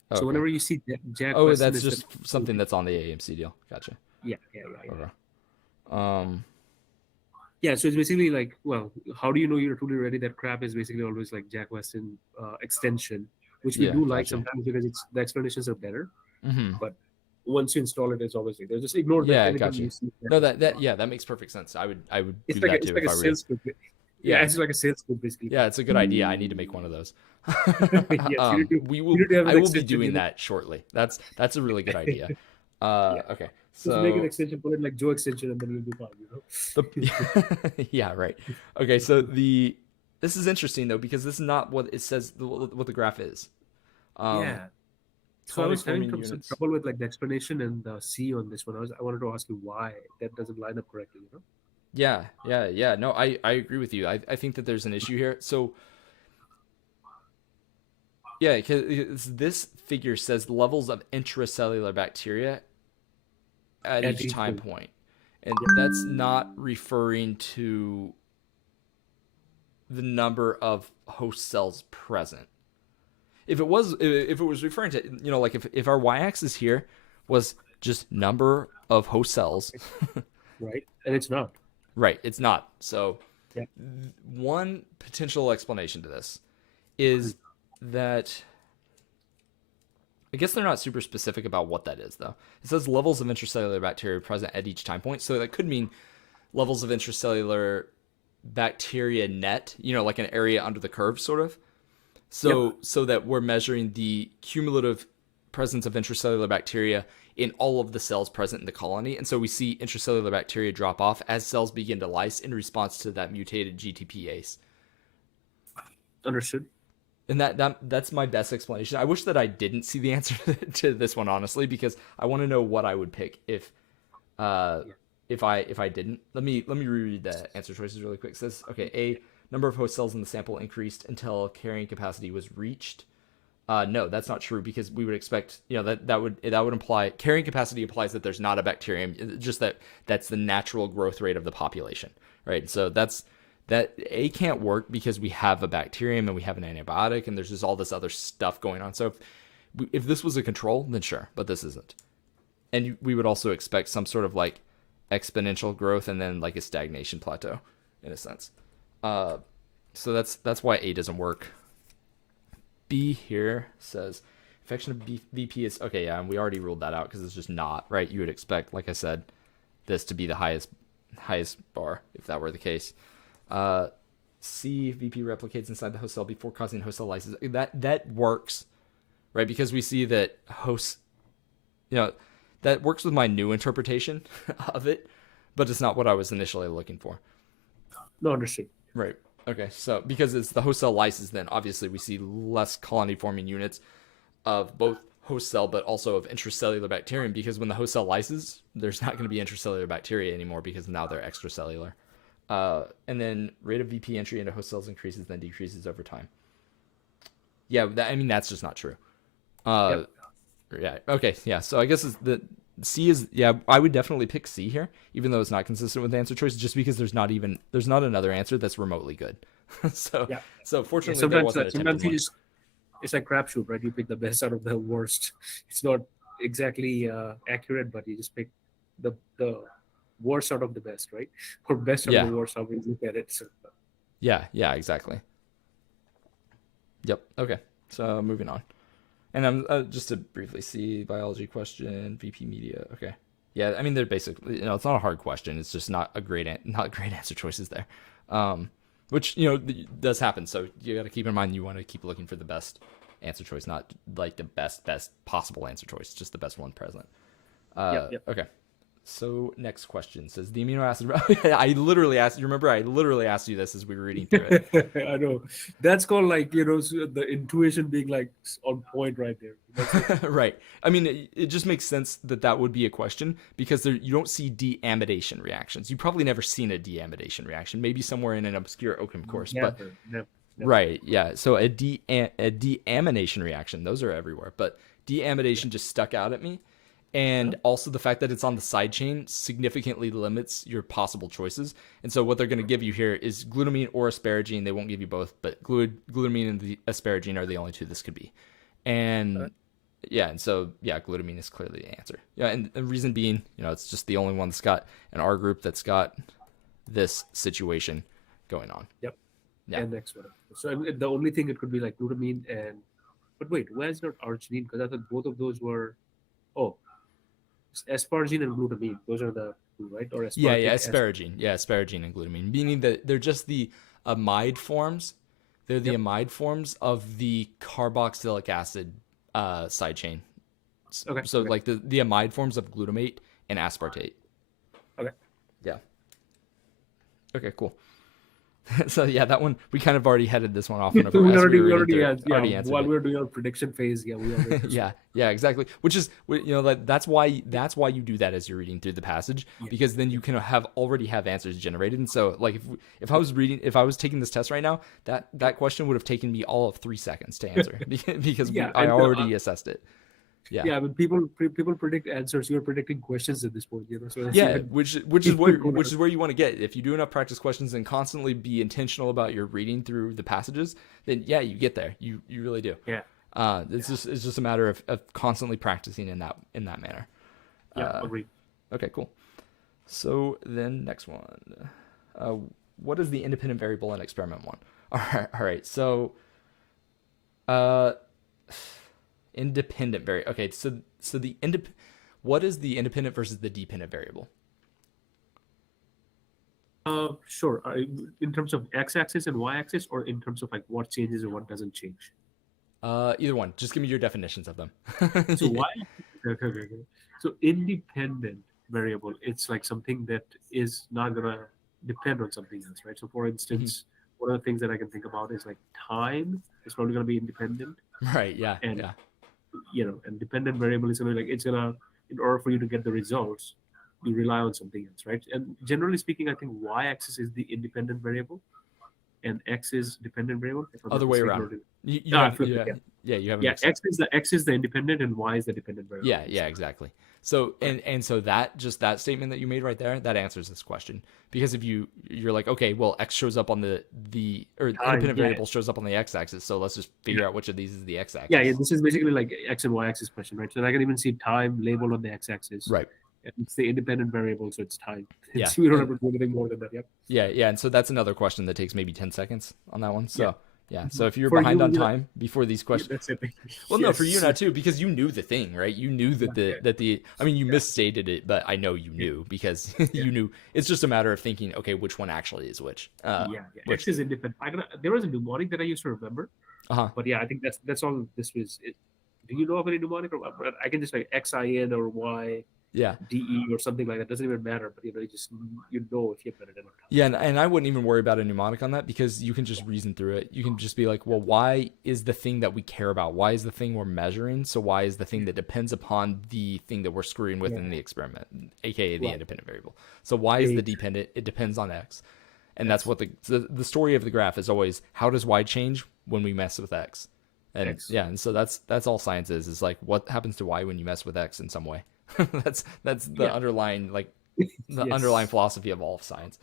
Oh, So okay. whenever you see Jack Oh, Weston, that's just something that's on the AMC deal. Gotcha. yeah. Okay. Yeah, so it's basically like, well, how do you know you're truly ready? That crap is basically always like Jack Weston extension, which we Yeah, do like gotcha. sometimes because the explanations are better. Mm-hmm. But once you install it, it's always like, just ignore that Yeah, anything gotcha. you see. No, that makes perfect sense. I would It's do like that it's too like if a I were you. sales script. Yeah, Yeah. it's like a sales script basically. Yeah, it's a good idea. I need to make one of those. Yes, you need to, We you will. need to have I an will be extension, doing that shortly. That's a really good idea. Yeah. Okay. Just make an So extension, put it like Joe extension, and then you'll be fine. the yeah, right. Okay, so this is interesting though because this is not what it says. What the graph is. Yeah. So I Colony was having forming some units. trouble with like the explanation and the C on this one. I wanted to ask you why that doesn't line up correctly. Yeah. No, I agree with you. I think that there's an issue here. So yeah, because this figure says levels of intracellular bacteria at At each each time point. point. And that's not referring to the number of host cells present. If it was referring to, like if our y-axis here was just number of host cells, Right? And it's not. right, it's not. So Yeah. one potential explanation to this is that I guess they're not super specific about what that is, though. It says levels of intracellular bacteria present at each time point. So that could mean levels of intracellular bacteria net, like an area under the curve, sort of. So that we're measuring the cumulative presence of intracellular bacteria in all of the cells present in the colony. And so we see intracellular bacteria drop off as cells begin to lyse in response to that mutated GTPase. Understood. And that's my best explanation. I wish that I didn't see the answer to this one, honestly, because I want to know what I would pick if I didn't. Let me reread the answer choices really quick. It says, okay, A, number of host cells in the sample increased until carrying capacity was reached. No, that's not true because we would expect, that would imply carrying capacity implies that there's not a bacterium, just that's the natural growth rate of the population, right? So that A can't work because we have a bacterium and we have an antibiotic and there's just all this other stuff going on. So if this was a control, then sure, but this isn't. And we would also expect some sort of like exponential growth and then like a stagnation plateau in a sense. So that's why A doesn't work. B here says Affection of VP is okay. Yeah, and we already ruled that out because it's just not right. You would expect, like I said, this to be the highest bar if that were the case. C, VP replicates inside the host cell before causing host cell lysis. That works, right? Because we see that hosts, that works with my new interpretation of it, but it's not what I was initially looking for. No, understood. Right. Okay. So because it's the host cell lysis, then obviously we see less colony forming units of both host cell, but also of intracellular bacterium, because when the host cell lyses, there's not going to be intracellular bacteria anymore because now they're extracellular. And then rate of VP entry into host cells increases, then decreases over time. Yeah, that's just not true. Yep. Yeah. Okay. Yeah. So I guess the C is, yeah, I would definitely pick C here, even though it's not consistent with the answer choice, just because there's not another answer that's remotely good. So fortunately, there wasn't sometimes it's like crapshoot, right? You pick the best out of the worst. It's not exactly accurate, but you just pick the worst out of the best, right? Or best out of the worst, how we look at it. So. Yeah, exactly. Yep. Okay. So moving on. And I'm just to briefly see biology question, VP media. Okay. Yeah, I mean, they're basically, it's not a hard question. It's just not great answer choices there. Which, does happen. So you got to keep in mind, you want to keep looking for the best answer choice, not like the best possible answer choice, just the best one present. Yep. Okay. So next question says the amino acid. I literally asked. You remember? I literally asked you this as we were reading through it. I know. That's called the intuition being on point right there. Right. I mean, it just makes sense that would be a question because you don't see deamidation reactions. You've probably never seen a deamidation reaction. Maybe somewhere in an obscure Occam course, never. Right. Yeah. So a deamination reaction, those are everywhere, but deamidation just stuck out at me. And also the fact that it's on the side chain significantly limits your possible choices. And so what they're going to give you here is glutamine or asparagine. They won't give you both, but glutamine and the asparagine are the only two this could be. And glutamine is clearly the answer. Yeah, and the reason being, it's just the only one that's got an R group that's got this situation going on. Yep. Yeah. And next one. So the only thing it could be like glutamine but wait, why is not arginine? Because I thought both of those were, asparagine and glutamine. Those are the two, right? Or asparagine. Asparagine and glutamine, meaning that they're just the amide forms. They're the amide forms of the carboxylic acid side chain. Okay. So like the amide forms of glutamate and aspartate. Okay. Yeah. Okay, cool. So yeah, that one we kind of already headed this one off. We already answered. While we were doing our prediction phase, we already yeah, exactly. Which is that's why you do that as you're reading through the passage, because then you can already have answers generated. And so like if I was taking this test right now, that question would have taken me all of 3 seconds to answer because I already assessed it. Yeah, but people predict answers. You're predicting questions at this point, So which is where you want to get. If you do enough practice questions and constantly be intentional about your reading through the passages, then you get there. You really do. Yeah. It's just a matter of constantly practicing in that manner. Yeah, agreed. Okay, cool. So then next one, what is the independent variable in experiment 1? All right. So, independent variable. Okay, so what is the independent versus the dependent variable? Sure. In terms of x-axis and y-axis, or in terms of what changes and what doesn't change? Either one. Just give me your definitions of them. So okay. So independent variable, it's like something that is not gonna depend on something else, right? So for instance, one of the things that I can think about is like time is probably gonna be independent. Right. Yeah. And and dependent variable is gonna it's gonna, in order for you to get the results, you rely on something else, right? And generally speaking, I think y-axis is the independent variable, and x is dependent variable. Other way around. You have x is the independent, and y is the dependent variable. Yeah, exactly. So and so that statement that you made right there, that answers this question. Because if you're like, okay, well, x shows up on the independent variable shows up on the x-axis, so let's just figure out which of these is the x-axis. Yeah, this is basically like x and y-axis question, right? So I can even see time labeled on the x-axis. Right. It's the independent variable, so it's time. Yeah. So we don't have to do anything more than that. Yep. Yeah, and so that's another question that takes maybe 10 seconds on that one. So Yeah. So if you're For behind you, on time before these yeah, questions, that's it. well, no, for you Yes. not too, because you knew the thing, right? You knew Yeah, that the. I mean, you yeah, misstated it, but I know you yeah, knew because yeah. you knew. It's just a matter of thinking, okay, which one actually is which. Yeah. Which. X is independent. There was a mnemonic that I used to remember, Uh-huh. but yeah, I think that's all this was. Do you know of any mnemonic? Or I can just like XIN or Yeah. YDE or something like that. Doesn't even matter, but you just if you've done it enough Yeah, times. and I wouldn't even worry about a mnemonic on that because you can just reason through it. You can just be like, well, why is the thing that we care about? Why is the thing we're measuring? So why is the thing that depends upon the thing that we're screwing with Yeah, in the experiment, aka the right. independent variable? So why is the Exactly. dependent? It depends on X. And that's X, what the story of the graph is always, how does Y change when we mess with X? And X. yeah, and so that's all science is like what happens to Y when you mess with X in some way. That's the Yeah. underlying the underlying Yes. philosophy of all of science.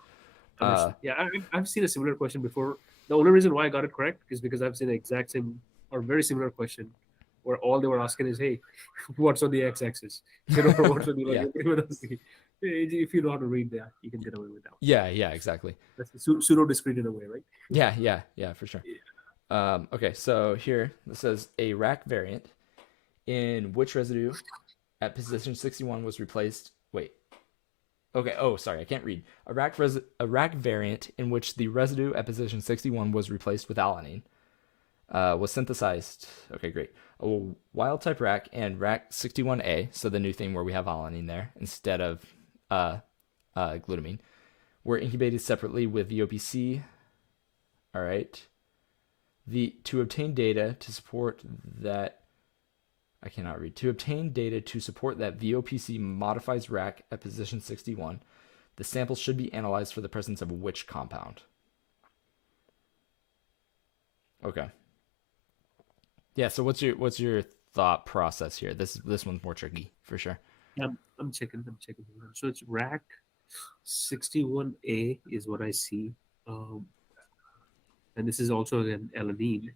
Uh, Understood. Yeah, I've seen a similar question before. The only reason why I got it correct is because I've seen the exact same or very similar question where all they were asking is, "Hey, what's on the x-axis?" Or what's on the yeah, if you know how to read that, you can get away with that one. yeah, exactly. That's pseudo discrete in a way, right? Yeah, for sure. Yeah. Okay, so here this says a rack variant in which residue at position 61 was replaced. Wait. Okay. Oh, sorry, I can't read. A rack variant in which the residue at position 61 was replaced with alanine was synthesized. Okay, great. A wild type rack and rack 61A, so the new thing where we have alanine there instead of uh, glutamine, were incubated separately with VOPC. All right. To obtain data to support that I cannot read. To obtain data to support that VOPC modifies rack at position 61, the sample should be analyzed for the presence of which compound? Okay. Yeah, so what's your thought process here? This one's more tricky for sure. Yeah, I'm checking. I'm checking. So it's rack 61A is what I see, um, and this is also an alanine.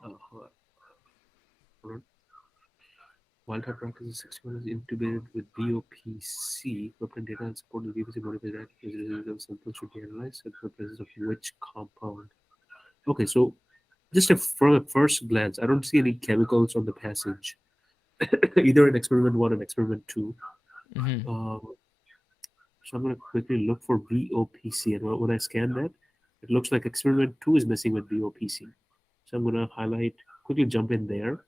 Hold on. Wild type practices 61 is intubated with BOPC. Appropriate data and support the BOPC modified rack of sample should be analyzed and for the presence of which compound. Okay, so just from a first glance, I don't see any chemicals on the passage, either in experiment one and experiment two. Mm-hmm. Um, so I'm going to quickly look for VOPC, and when I scan that, it looks like experiment two is messing with VOPC. So I'm going to highlight, quickly jump in there,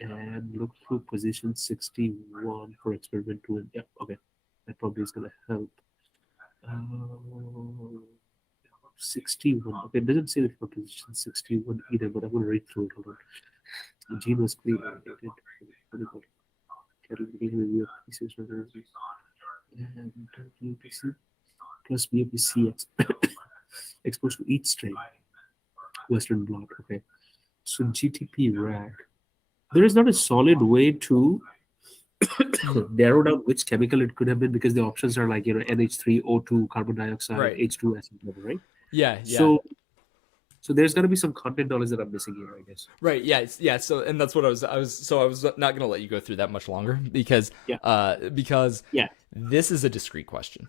and look through position 61 for experiment 2. And yeah, okay, that probably is going to help. Uh, 61. Okay, it doesn't say it for position 61 either, but I'm going to read through it. Hold on. The gene was clean. Cataloging pieces and VPC plus VPC exposed to each strain. Western blot. Okay. So GTP rack. There is not a solid way to narrow down which chemical it could have been because the options are like NH3, O2, carbon dioxide, Right. H2 acid, right? Yeah. So there's got to be some content knowledge that I'm missing here, I guess. Right. Yeah. So, and that's what I was not gonna let you go through that much longer Yeah, because yeah, this is a discrete question.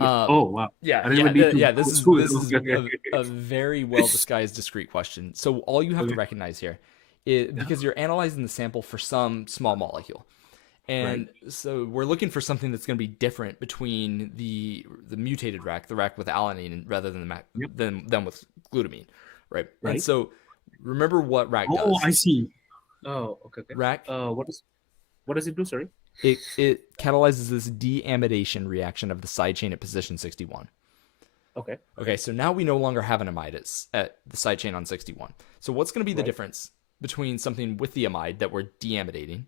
yeah. Um, Oh wow, yeah, I didn't yeah, even need to yeah. go This is through this is it. Okay, a very well disguised discrete question. So all you have to okay, recognize here is yeah, because you're analyzing the sample for some small molecule, right. and so we're looking for something that's going to be different between the mutated rack, the rack with alanine, rather than Yep, than with glutamine, right? And right. so remember what rack Oh, does. I see. Oh, okay, okay. Rack What does it do? Sorry. it catalyzes this deamidation reaction of the side chain at position 61. Okay, Okay, so now we no longer have an amide at the side chain on 61. So what's going to be the right. difference between something with the amide that we're deamidating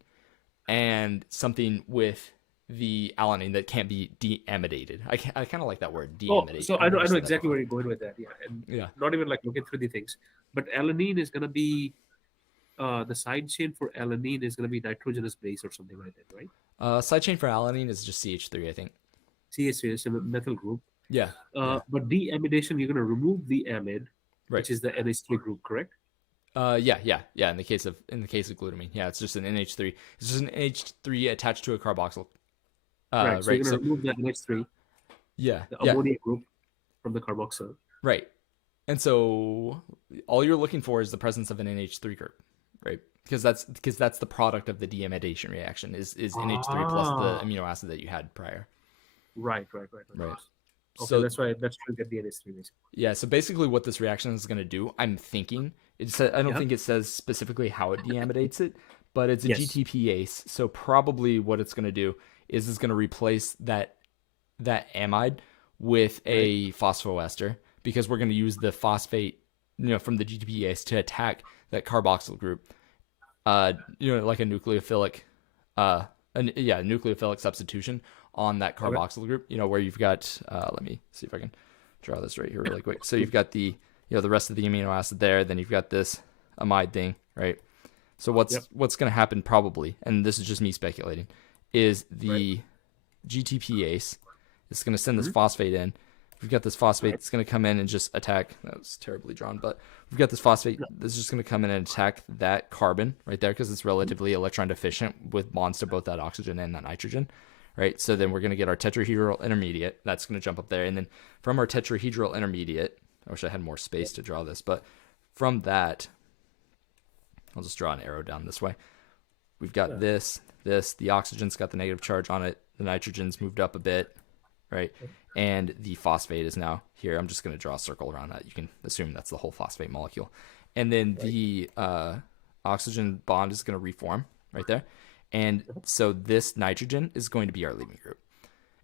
and something with the alanine that can't be deamidated? I kind of like that word, Oh, deamidate. so I've I never know said that exactly before. where you're going with that. Yeah, and Yeah. not even like looking through the things, but alanine is gonna be the side chain for alanine is gonna be nitrogenous base or something like that, right? Side chain for alanine is just CH3, I think. CH3 is a methyl group. Yeah. Yeah. But deamidation, you're gonna remove the amide, Right. which is the NH3 group, correct? Yeah. In the case of glutamine, yeah, it's just an NH3. It's just an NH3 attached to a carboxyl. Right. So you're Right. gonna So remove the NH3, yeah, the yeah, ammonia group from the carboxyl. right. And so all you're looking for is the presence of an NH3 group, right? Because that's the product of the deamidation reaction is NH3 plus the Ah, amino acid that you had prior, right. right? Okay, So that's to get the NH3 basically. yeah, so basically what this reaction is going to do, I'm thinking, I don't Yeah. think it says specifically how it deamidates it, but it's a Yes. GTPase. So probably what it's going to do is it's going to replace that amide with Right. a phosphoester because we're going to use the phosphate, from the GTPase to attack that carboxyl group, like a nucleophilic, nucleophilic substitution on that Okay. carboxyl group, where you've got, let me see if I can draw this right here really quick. So you've got the rest of the amino acid there, then you've got this amide thing, right? So Yep. what's going to happen probably, and this is just me speculating, is Right. the GTPase is going to send this Mhm. phosphate in. We've got this phosphate Right. that's going to come in and just attack. That was terribly drawn, but we've got this phosphate No. that's just going to come in and attack that carbon right there because it's relatively electron deficient with bonds to both that oxygen and that nitrogen, right? So then we're going to get our tetrahedral intermediate. That's going to jump up there. And then from our tetrahedral intermediate, I wish I had more space to draw this, but from that, I'll just draw an arrow down this way. We've got Yeah. this. The oxygen's got the negative charge on it. The nitrogen's moved up a bit, right? And the phosphate is now here. I'm just going to draw a circle around that. You can assume that's the whole phosphate molecule. And then Right. the oxygen bond is going to reform right there. And so this nitrogen is going to be our leaving group.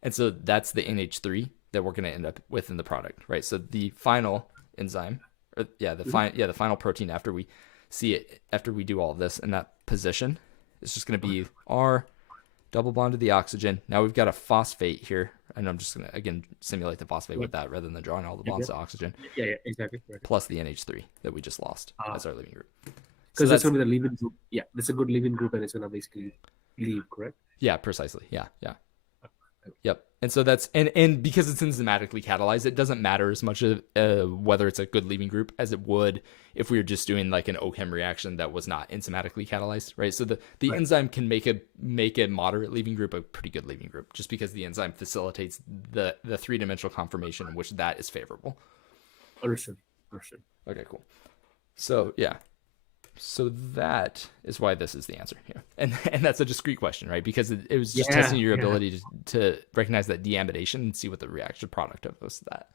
And so that's the NH3 that we're going to end up with in the product, right? So the final enzyme, the final protein after we see it, after we do all of this in that position, is just going to be R double bond to the oxygen. Now we've got a phosphate here, and I'm just going to, again, simulate the phosphate with Yep. that rather than drawing all the Yep. bonds Yep. to oxygen, Yeah. Exactly. Right. plus the NH3 that we just lost as our leaving group. So Because that's that's, going to be the leaving group. Yeah, that's a good leaving group, and it's going to basically leave, correct? yeah, precisely. Yeah. Yep. And so that's and because it's enzymatically catalyzed, it doesn't matter as much whether it's a good leaving group as it would if we were just doing like an OChem reaction that was not enzymatically catalyzed, right? So the Right. enzyme can make a moderate leaving group a pretty good leaving group just because the enzyme facilitates the three-dimensional conformation in which that is favorable. Understood. Okay, cool. So yeah. So that is why this is the answer here, and that's a discrete question, right? Because it was just testing your ability to recognize that deamidation and see what the reaction product of was that.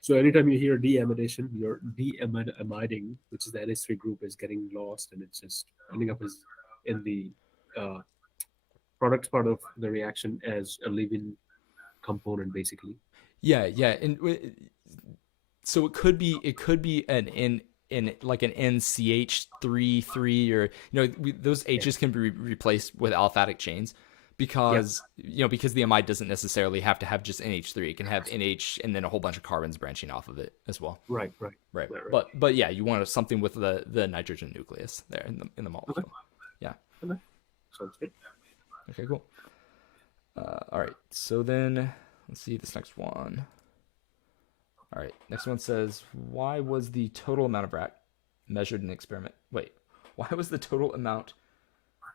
So anytime you hear deamidation, you're deamiding, which is the NH3 group, is getting lost, and it's just ending up as in the uh, product part of the reaction as a leaving component, basically. Yeah, and so it could be an in like an NCH3 or those Yeah. H's can be replaced with aliphatic chains Yeah. because because the amide doesn't necessarily have to have just NH3. It can have NH and then a whole bunch of carbons branching off of it as well. Right. Right. But yeah, you want something with the nitrogen nucleus there in the molecule. Okay. Yeah. Okay. Sounds good. Okay, cool. All right. So then let's see this next one. All right. Next one says, why was the total amount of RAC measured in experiment? Wait, why was the total amount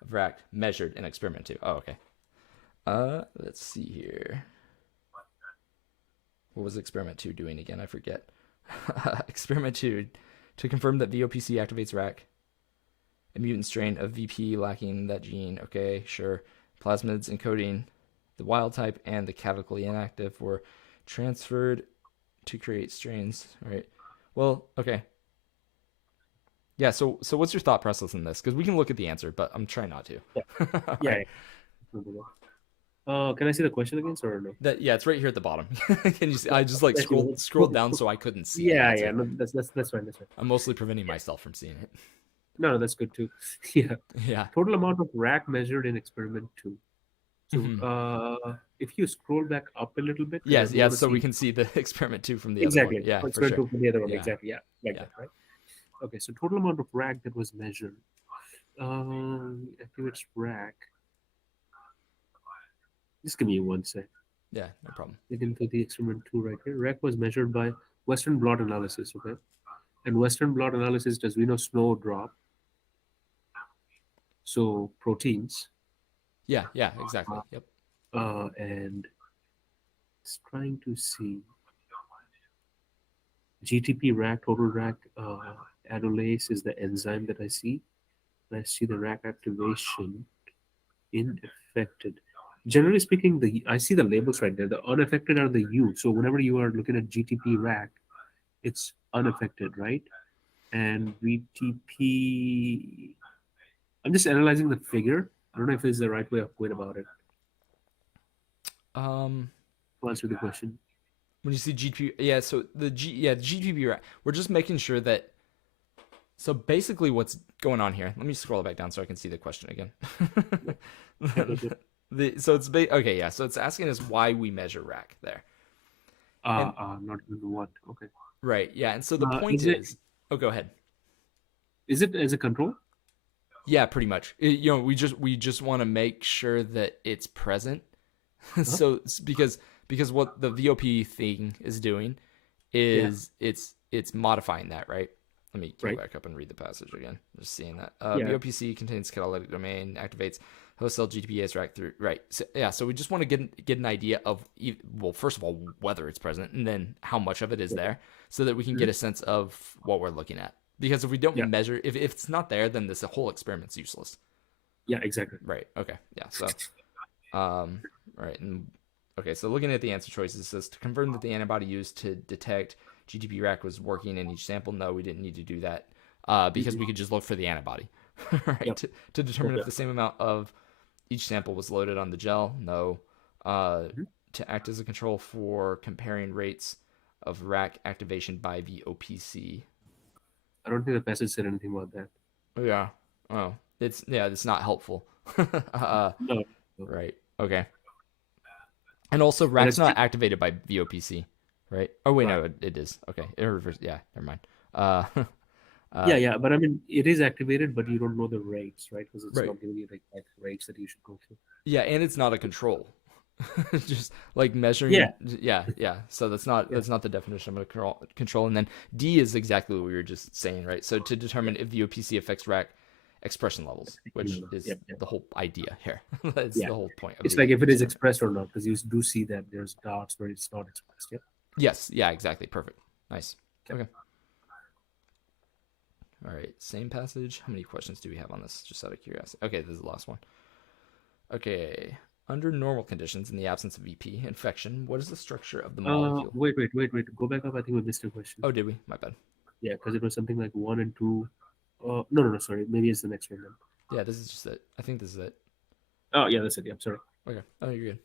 of RAC measured in experiment 2? Oh, okay. Let's see here. What was experiment 2 doing again? I forget. Experiment 2, to confirm that VOPC activates RAC, a mutant strain of VP lacking that gene. Okay, sure. Plasmids encoding the wild type and the catalytically inactive were transferred to create strains. All right. Well, okay. Yeah. So what's your thought process in this? Because we can look at the answer, but I'm trying not to. Yeah. Can I see the question again, or no? It's right here at the bottom. Can you see? I just like scrolled down so I couldn't see. Yeah. No, that's fine. I'm mostly preventing myself from seeing it. No, that's good too. Yeah. Yeah. Total amount of RAC measured in experiment 2. So if you scroll back up a little bit. Yes. So we can see the experiment 2 from the exactly. other one. Yeah, for experiment sure. 2 from the other one. Yeah. Exactly. Yeah. Like that, right? Okay. So total amount of RAC that was measured. Activates RAC. Just give me one sec. Yeah, no problem. Get into the experiment 2 right here. RAC was measured by Western blot analysis. Okay. And Western blot analysis does we know snowdrop. So proteins. Yeah, exactly. Yep. And it's trying to see GTP rack, total rack adolase is the enzyme that I see. And I see the rack activation unaffected. Generally speaking, I see the labels right there. The unaffected are the U. So whenever you are looking at GTP rack, it's unaffected, right? And VTP, I'm just analyzing the figure. I don't know if it's the right way of going about it. Um, To answer the question. when you see GTP, yeah, so the GTP rack, we're just making sure that. So basically, what's going on here? Let me scroll back down so I can see the question again. So it's okay, yeah. So it's asking us why we measure rack there. And Not even what. Okay. right, yeah. And so the point Is it oh, go ahead. is it as a control? Yeah, pretty much. We just want to make sure that it's present. So because what the VOP thing is doing is it's modifying that, right? Let me go back up and read the passage again. Just seeing that. VOPC contains catalytic domain, activates host cell GTPase rack through. Right. So, yeah. So we just want to get an idea of, well, first of all, whether it's present, and then how much of it is there, so that we can get a sense of what we're looking at. Because if we don't measure, if it's not there, then this whole experiment's useless. Yeah, exactly. Right. Okay. Yeah. So, right. And okay. So looking at the answer choices, it says to confirm that the antibody used to detect GTP rack was working in each sample. No, we didn't need to do that because we could just look for the antibody, right? To determine if the same amount of each sample was loaded on the gel. No. To act as a control for comparing rates of rack activation by VOPC. I don't think the passage said anything about that. Yeah. Oh, it's not helpful. No. Right. Okay. And also, rack's not activated by VOPC, right? Oh wait, no, it is. Okay, yeah, never mind. Yeah, but I mean, it is activated, but you don't know the rates, right? Because it's not giving you the exact rates that you should go for. Yeah, and it's not a control. Just like measuring. Yeah. So that's not the definition of a control. And then D is exactly what we were just saying, right? So to determine if VOPC affects rack expression levels, which is the whole idea here. That's the whole point. It's like if it is expressed or not, because you do see that there's dots where it's not expressed. Yeah. Yes. Yeah. Exactly. Perfect. Nice. Okay. All right. Same passage. How many questions do we have on this? Just out of curiosity. Okay, this is the last one. Okay. Under normal conditions, in the absence of VP infection, what is the structure of the molecule? Wait. Go back up. I think we missed a question. Oh, did we? My bad. Yeah, because it was something like 1 and 2. No. Sorry. Maybe it's the next one then. Yeah, this is just it. I think this is it. Oh, yeah, that's it. Yeah, sorry. Okay. Oh, you're good.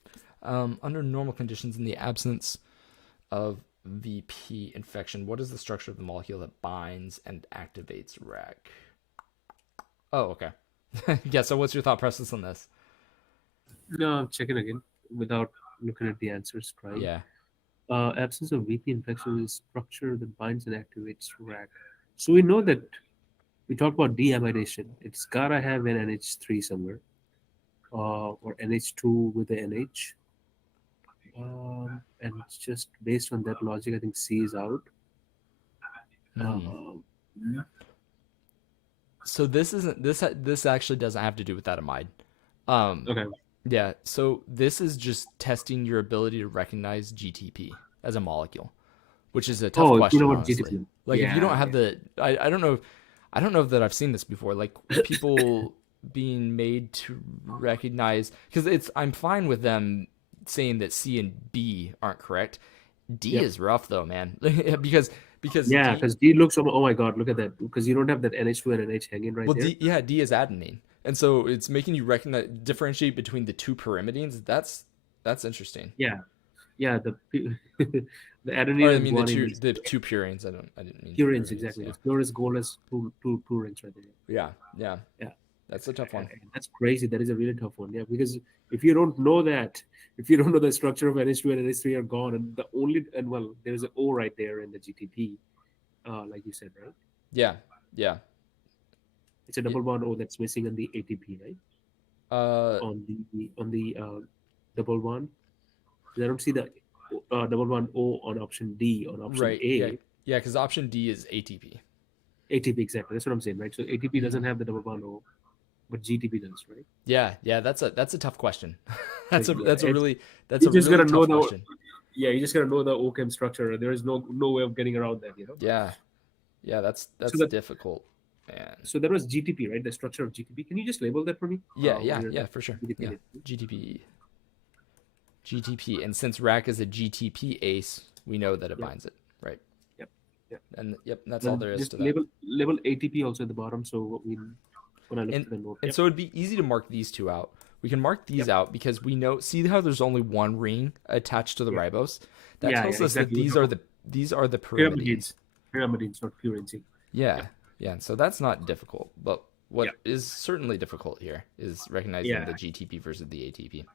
Under normal conditions, in the absence of VP infection, what is the structure of the molecule that binds and activates rack? Oh, okay. Yeah, so what's your thought process on this? No, I'm checking again without looking at the answers, right? Yeah. Absence of VP infection is structure that binds and activates rack. So we know that we talked about deamidation. It's gotta have an NH3 somewhere, or NH2 with the NH. And it's just based on that logic, I think C is out. So this isn't this actually doesn't have to do with that amide. Okay. Yeah, so this is just testing your ability to recognize GTP as a molecule, which is a tough question. You know what honestly. GTP? Like if you don't have I don't know that I've seen this before. Like people being made to recognize, because I'm fine with them saying that C and B aren't correct. D is rough though, man. because D looks, oh my god, look at that, because you don't have that NH2 and NH hanging right there. D is adenine. And so it's making you differentiate between the two pyrimidines. That's interesting. Yeah. The adenine. I mean the two purines. I didn't mean purines exactly. Yeah. It's purines, goalless, two rings right there. Yeah. That's a tough one. That's crazy. That is a really tough one. Yeah, because if you don't know that, if you don't know the structure of NH2 and NH3 are gone, and there's an O right there in the GTP, like you said, right? Yeah. It's a double bond O that's missing on the ATP, right? On the double bond. I don't see the double bond O on option D on option A. Yeah, because option D is ATP. ATP, exactly. That's what I'm saying, right? So ATP doesn't have the double bond O, but GTP does, right? Yeah. That's a tough question. That's a really tough question. Yeah, you just gotta know the OChem structure. There is no way of getting around that, you know. Yeah. Yeah, that's So that difficult. And so that was GTP, right? The structure of GTP. Can you just label that for me? yeah, for sure. GTP. Yeah. GTP. And since rack is a GTP ace, we know that it Yep. binds it, right? Yep. Yep. And yep, that's all Then there is just to that. label ATP also at the bottom. So when I look And at the note. and so it'd be easy to mark these two out. We can mark these Yep. out because we know, see how there's only one ring attached to the Yeah. ribose? That Yeah, tells yeah, us that exactly. these are the pyrimidines. Pyrimidines, not purines. Yeah. Yeah. And so that's not difficult. But what Yeah. is certainly difficult here is recognizing Yeah. the GTP versus the ATP.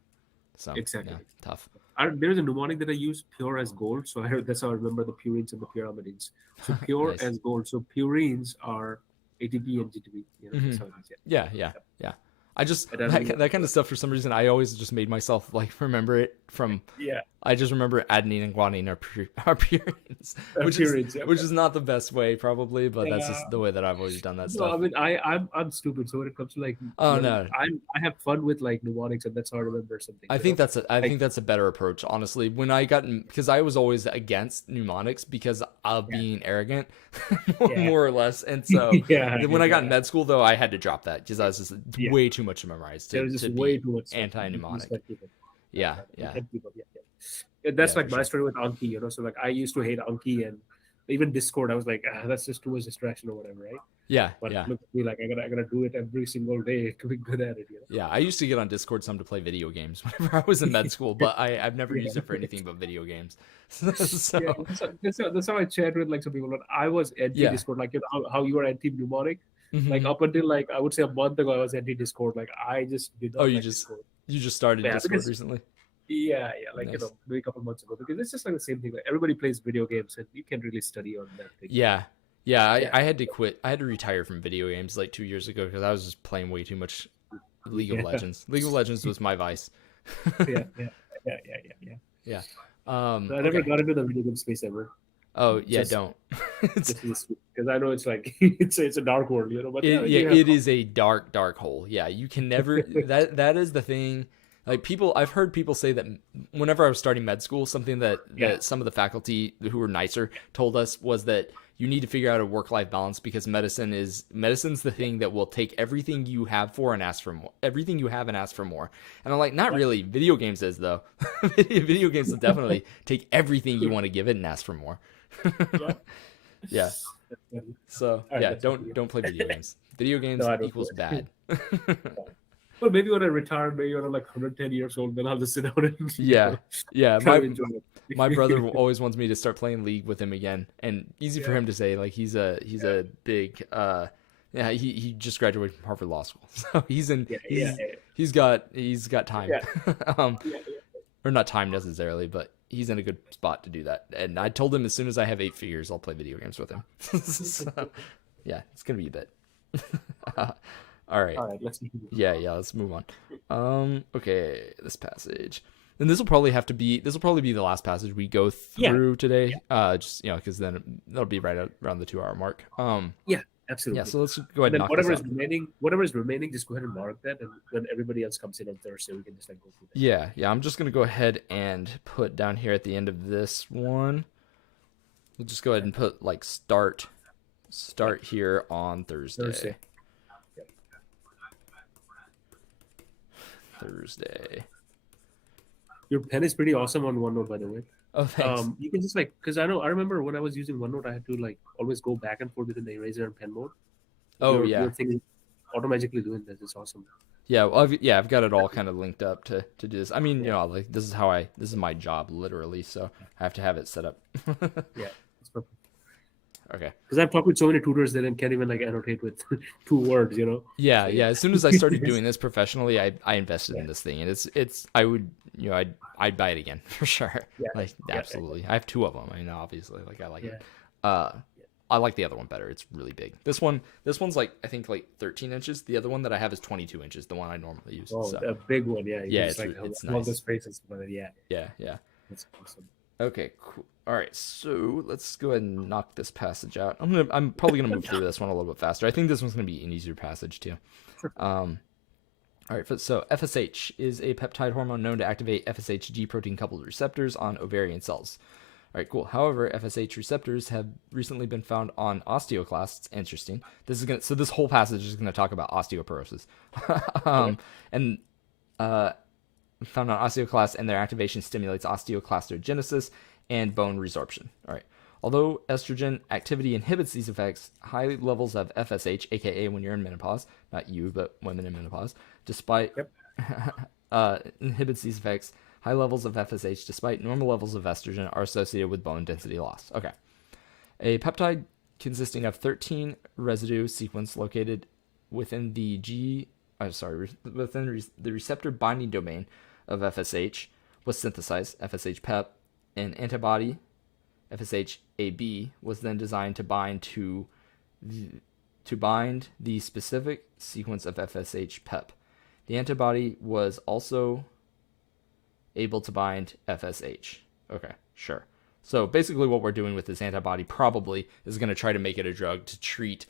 So Exactly. yeah, tough. There's a mnemonic that I use, pure as gold. So that's how I remember the purines and the pyrimidines. So pure Nice. as gold. So purines are ATP and GTP. You know, that's how it is. Yeah. Yeah. I just I don't that kind of stuff for some reason I always just made myself like remember it from. Yeah. I just remember adenine and guanine are purines, which is not the best way probably, but that's just the way that I've always done that No, stuff. I mean I'm stupid. So when it comes to like, Oh, no. I have fun with like mnemonics, and that's how I remember something. I think that's a better approach, honestly. When I got because I was always against mnemonics because of being arrogant, more or less. And so when I got in med school, though, I had to drop that because I was just way too much to memorize. There was just way too much anti-mnemonic. Yeah. That's like for my story with Anki, you know. So like I used to hate Anki and even Discord. I was like, that's just too much distraction or whatever, right? Yeah. But look at me, like I gotta do it every single day to be good at it. You know? Yeah, I used to get on Discord some to play video games whenever I was in med school, but I've never used it for anything but video games. So That's how I chat with like some people. But I was anti Discord, like you know, how you are anti mnemonic. Like up until like I would say a month ago, I was anti Discord. Like I just did not. Discord. You just started Discord recently? Yeah, like you know, maybe a couple months ago, because it's just like the same thing. Like everybody plays video games, and you can't really study on that thing. I had to quit. I had to retire from video games like 2 years ago because I was just playing way too much League of Legends. League of Legends was my vice. Yeah. So I never got into the video game space ever. Oh yeah, don't. Because I know it's like it's a dark world, you know. But it is a dark hole. Yeah, you can never. that is the thing. Like I've heard people say that whenever I was starting med school, something that some of the faculty who were nicer told us was that you need to figure out a work-life balance because medicine's the thing that will take everything you have and ask for more. Everything you have and ask for more. And I'm like, not really. Video games is though. Video games will definitely take everything you want to give it and ask for more. Yeah. So don't play video games. Video games equals bad. Well, maybe when I retire, maybe when I'm like 110 years old, then I'll just sit down and My brother always wants me to start playing League with him again, and easy for him to say. Like he's a big he just graduated from Harvard Law School, so he's got time, or not time necessarily, but he's in a good spot to do that. And I told him as soon as I have 8 figures, I'll play video games with him. So, yeah, it's gonna be a bit. All right, let's move on. Let's move on. Okay, this passage, and this will probably be the last passage we go through today. Just because then that'll be right around the 2-hour mark. Absolutely. Yeah, so let's go ahead and knock whatever this is out. whatever is remaining, just go ahead and mark that, and when everybody else comes in on Thursday, we can just like go through that. Yeah. I'm just gonna go ahead and put down here at the end of this one. We'll just go ahead and put like start here on Thursday. Your pen is pretty awesome on OneNote, by the way. Oh, thanks. You can just because I remember when I was using OneNote, I had to like always go back and forth between the eraser and pen mode. Your thing is automatically doing this. It's awesome. Yeah, well, I've got it all kind of linked up to do this. I mean, like this is my job literally, so I have to have it set up. It's perfect. Okay. Because I've talked with so many tutors that can't even like annotate with 2 words, you know. Yeah. As soon as I started doing this professionally, I invested in this thing, and it's I would I'd buy it again for sure. Absolutely. I have 2 of them. I mean, obviously, like I like it. I like the other one better. It's really big. This one's like I think like 13 inches. The other one that I have is 22 inches. The one I normally use. Oh, a big one. Yeah. It's nice. All the spaces, Yeah. That's awesome. Okay, cool. All right, so let's go ahead and knock this passage out. I'm probably gonna move through this one a little bit faster. I think this one's gonna be an easier passage too. Sure. All right, so FSH is a peptide hormone known to activate FSH protein coupled receptors on ovarian cells. All right, cool. However, FSH receptors have recently been found on osteoclasts. Interesting. So this whole passage is gonna talk about osteoporosis, Okay. and found on osteoclasts, and their activation stimulates osteoclastogenesis and bone resorption. All right. Although estrogen activity inhibits these effects, high levels of FSH, aka when you're in menopause, not you, but women in menopause, despite Yep. inhibits these effects, high levels of FSH, despite normal levels of estrogen, are associated with bone density loss. Okay. A peptide consisting of 13 residue sequence located within the within the receptor binding domain of FSH was synthesized. FSH Pep, an antibody, FSH-AB, was then designed to bind the specific sequence of FSH Pep. The antibody was also able to bind FSH. Okay, sure. So basically what we're doing with this antibody probably is going to try to make it a drug to treat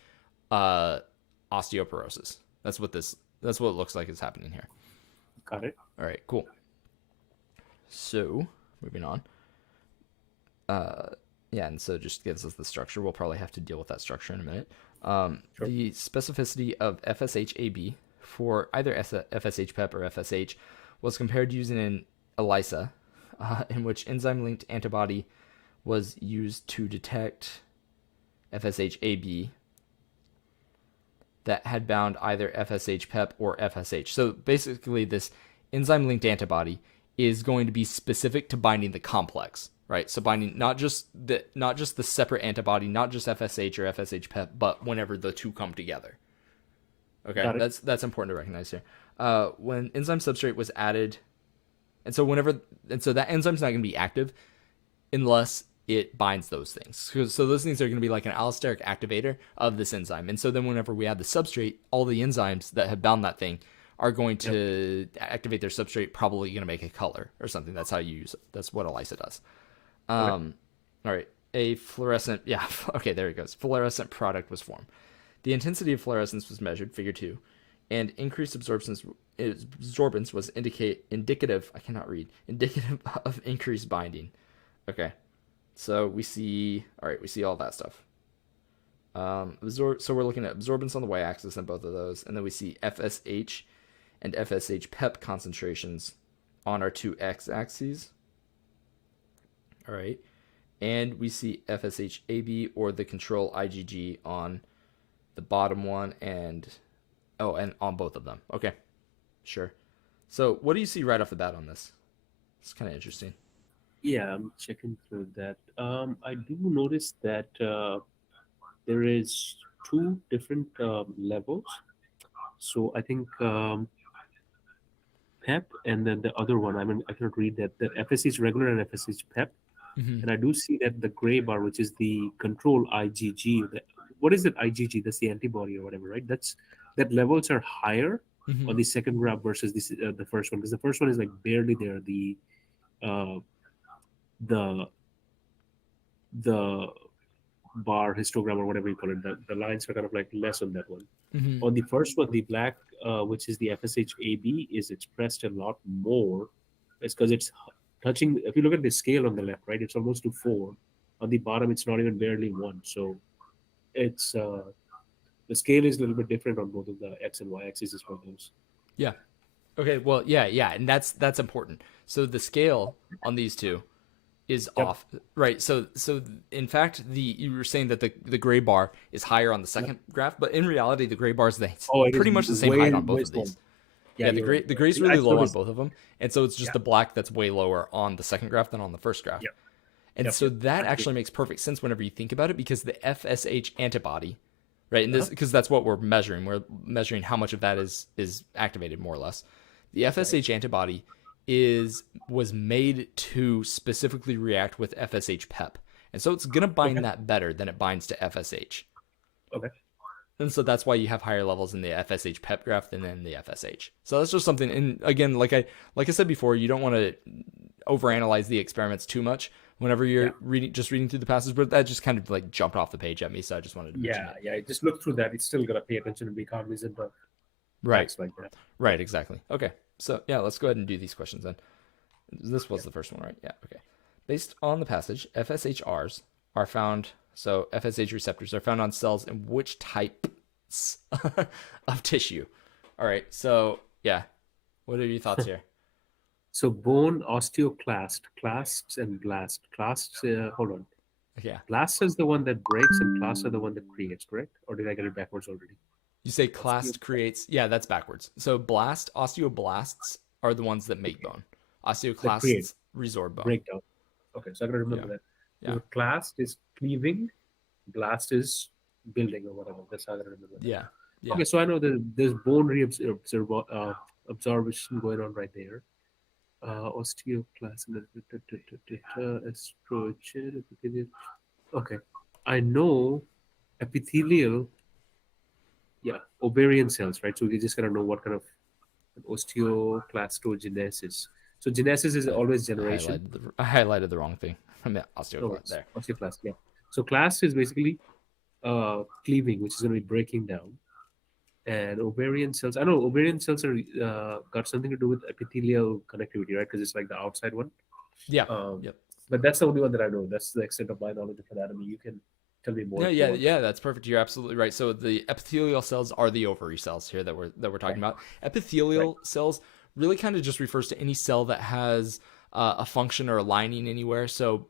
osteoporosis. That's what it looks like is happening here. Got it. All right, cool. So, moving on. Yeah, and so just gives us the structure. We'll probably have to deal with that structure in a minute. Sure. The specificity of FSH-AB for either FSH Pep or FSH was compared using an Elisa, in which enzyme-linked antibody was used to detect FSH-AB that had bound either FSH Pep or FSH. So basically, this enzyme-linked antibody is going to be specific to binding the complex, right? So binding not just the separate antibody, not just FSH or FSH Pep, but whenever the two come together. Okay, that's important to recognize here. When enzyme substrate was added, and so that enzyme's not going to be active unless it binds those things. So those things are going to be like an allosteric activator of this enzyme. And so then whenever we add the substrate, all the enzymes that have bound that thing are going to activate their substrate, probably going to make a color or something. That's how you use it. That's what Elisa does. All right. A fluorescent, okay, there it goes. Fluorescent product was formed. The intensity of fluorescence was measured, figure 2, and increased absorbance was indicative of increased binding. Okay. So we see all that stuff. So we're looking at absorbance on the y-axis on both of those, and then we see FSH and FSH Pep concentrations on our two x-axes. All right, and we see FSH-AB or the control IgG on the bottom one, and on both of them. Okay, sure. So what do you see right off the bat on this? It's kind of interesting. Yeah, I'm checking through that. I do notice that there is two different levels. So I think PEP and then the other one. I mean, I cannot read that. The FSH regular and FSH PEP. Mm-hmm. And I do see that the gray bar, which is the control IgG. What is that IgG? That's the antibody or whatever, right? That levels are higher on the second graph versus the first one, because the first one is like barely there. The bar histogram or whatever you call it, the lines are kind of like less on that one. Mm-hmm. On the first one, the black, which is the FSH-AB, is expressed a lot more. It's because it's touching. If you look at the scale on the left, right, it's almost to 4. On the bottom, it's not even barely 1. So it's the scale is a little bit different on both of the x and y axes for those. Yeah. Okay. Well, yeah, and that's important. So the scale on these two is off, right? So in fact, you were saying that the gray bar is higher on the second graph, but in reality, the gray bar is pretty much the same height on both of these. Yeah, the gray's really low on both of them, and so it's just the black that's way lower on the second graph than on the first graph. And so that actually makes perfect sense whenever you think about it, because the FSH antibody, right? And this, because that's what we're measuring. We're measuring how much of that is activated, more or less. The FSH antibody was made to specifically react with FSH Pep, and so it's gonna bind that better than it binds to FSH. Okay. And so that's why you have higher levels in the FSH Pep graph than in the FSH. So that's just something. And again, like I said before, you don't want to overanalyze the experiments too much whenever you're reading through the passage. But that just kind of like jumped off the page at me, so I just wanted to mention it. Just look through that. It's still gotta pay attention and be cognizant of Right. acts like that. Right. Exactly. Okay. So yeah, let's go ahead and do these questions then. This was the first one, right? Yeah. Okay. Based on the passage, FSHRs are found. So FSH receptors are found on cells in which types of tissue? All right. So yeah, what are your thoughts here? So bone osteoclast, clasts and blast. Clasts, hold on. Yeah. Blast is the one that breaks and clasts are the one that creates, correct? Or did I get it backwards already? You say Osteo clast creates. Yeah, that's backwards. So osteoblasts are the ones that make bone. that create, Osteoclasts resorb bone. breakdown. Okay, so I gotta remember Yeah. that. Yeah. So clast is cleaving, blast is building or whatever. That's how I gotta remember that. Yeah. Yeah. Okay, so I know that there's bone absorption going on right there. Osteoclast, estrogen. Okay, I know epithelial, yeah, ovarian cells, right? So we just gotta know what kind of osteoclastogenesis. So genesis is always generation. I highlighted the wrong thing. I meant No osteoclast worries. there. Osteoclast, yeah. So clast is basically cleaving, which is going to be breaking down. And ovarian cells, I know ovarian cells are got something to do with epithelial connectivity, right? Because it's like the outside one. Yeah. Um, Yep. but that's the only one that I know. That's the extent of my knowledge of anatomy. You can tell me more No, if you yeah, want. yeah, that's perfect. You're absolutely right. So the epithelial cells are the ovary cells here that we're talking Right. about. Epithelial cells really kind of just refers to any cell that has a function or a lining anywhere. So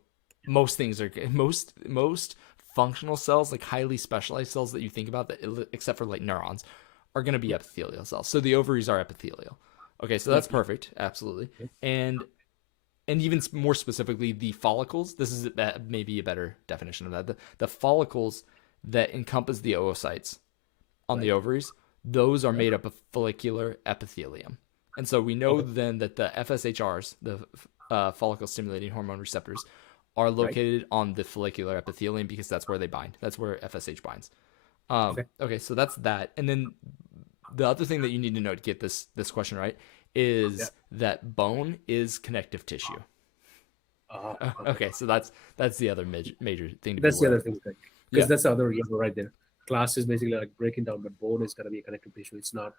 most things are most functional cells, like highly specialized cells that you think about, that except for like neurons, are going to be epithelial cells. So the ovaries are epithelial. Okay, so that's perfect, absolutely. And even more specifically, the follicles. This is maybe a better definition of that. The follicles that encompass the oocytes on the ovaries, those are made up of follicular epithelium. And so we know then that the FSHRs, the follicle stimulating hormone receptors, are located on the follicular epithelium because that's where they bind. That's where FSH binds. Okay, so that's that. And then the other thing that you need to know to get this question right is that bone is connective tissue. Okay, so that's the other major thing to That's be the aware other of. thing, because Yeah. that's the other yellow right there. Class is basically like breaking down, but bone is going to be a connective tissue. It's not,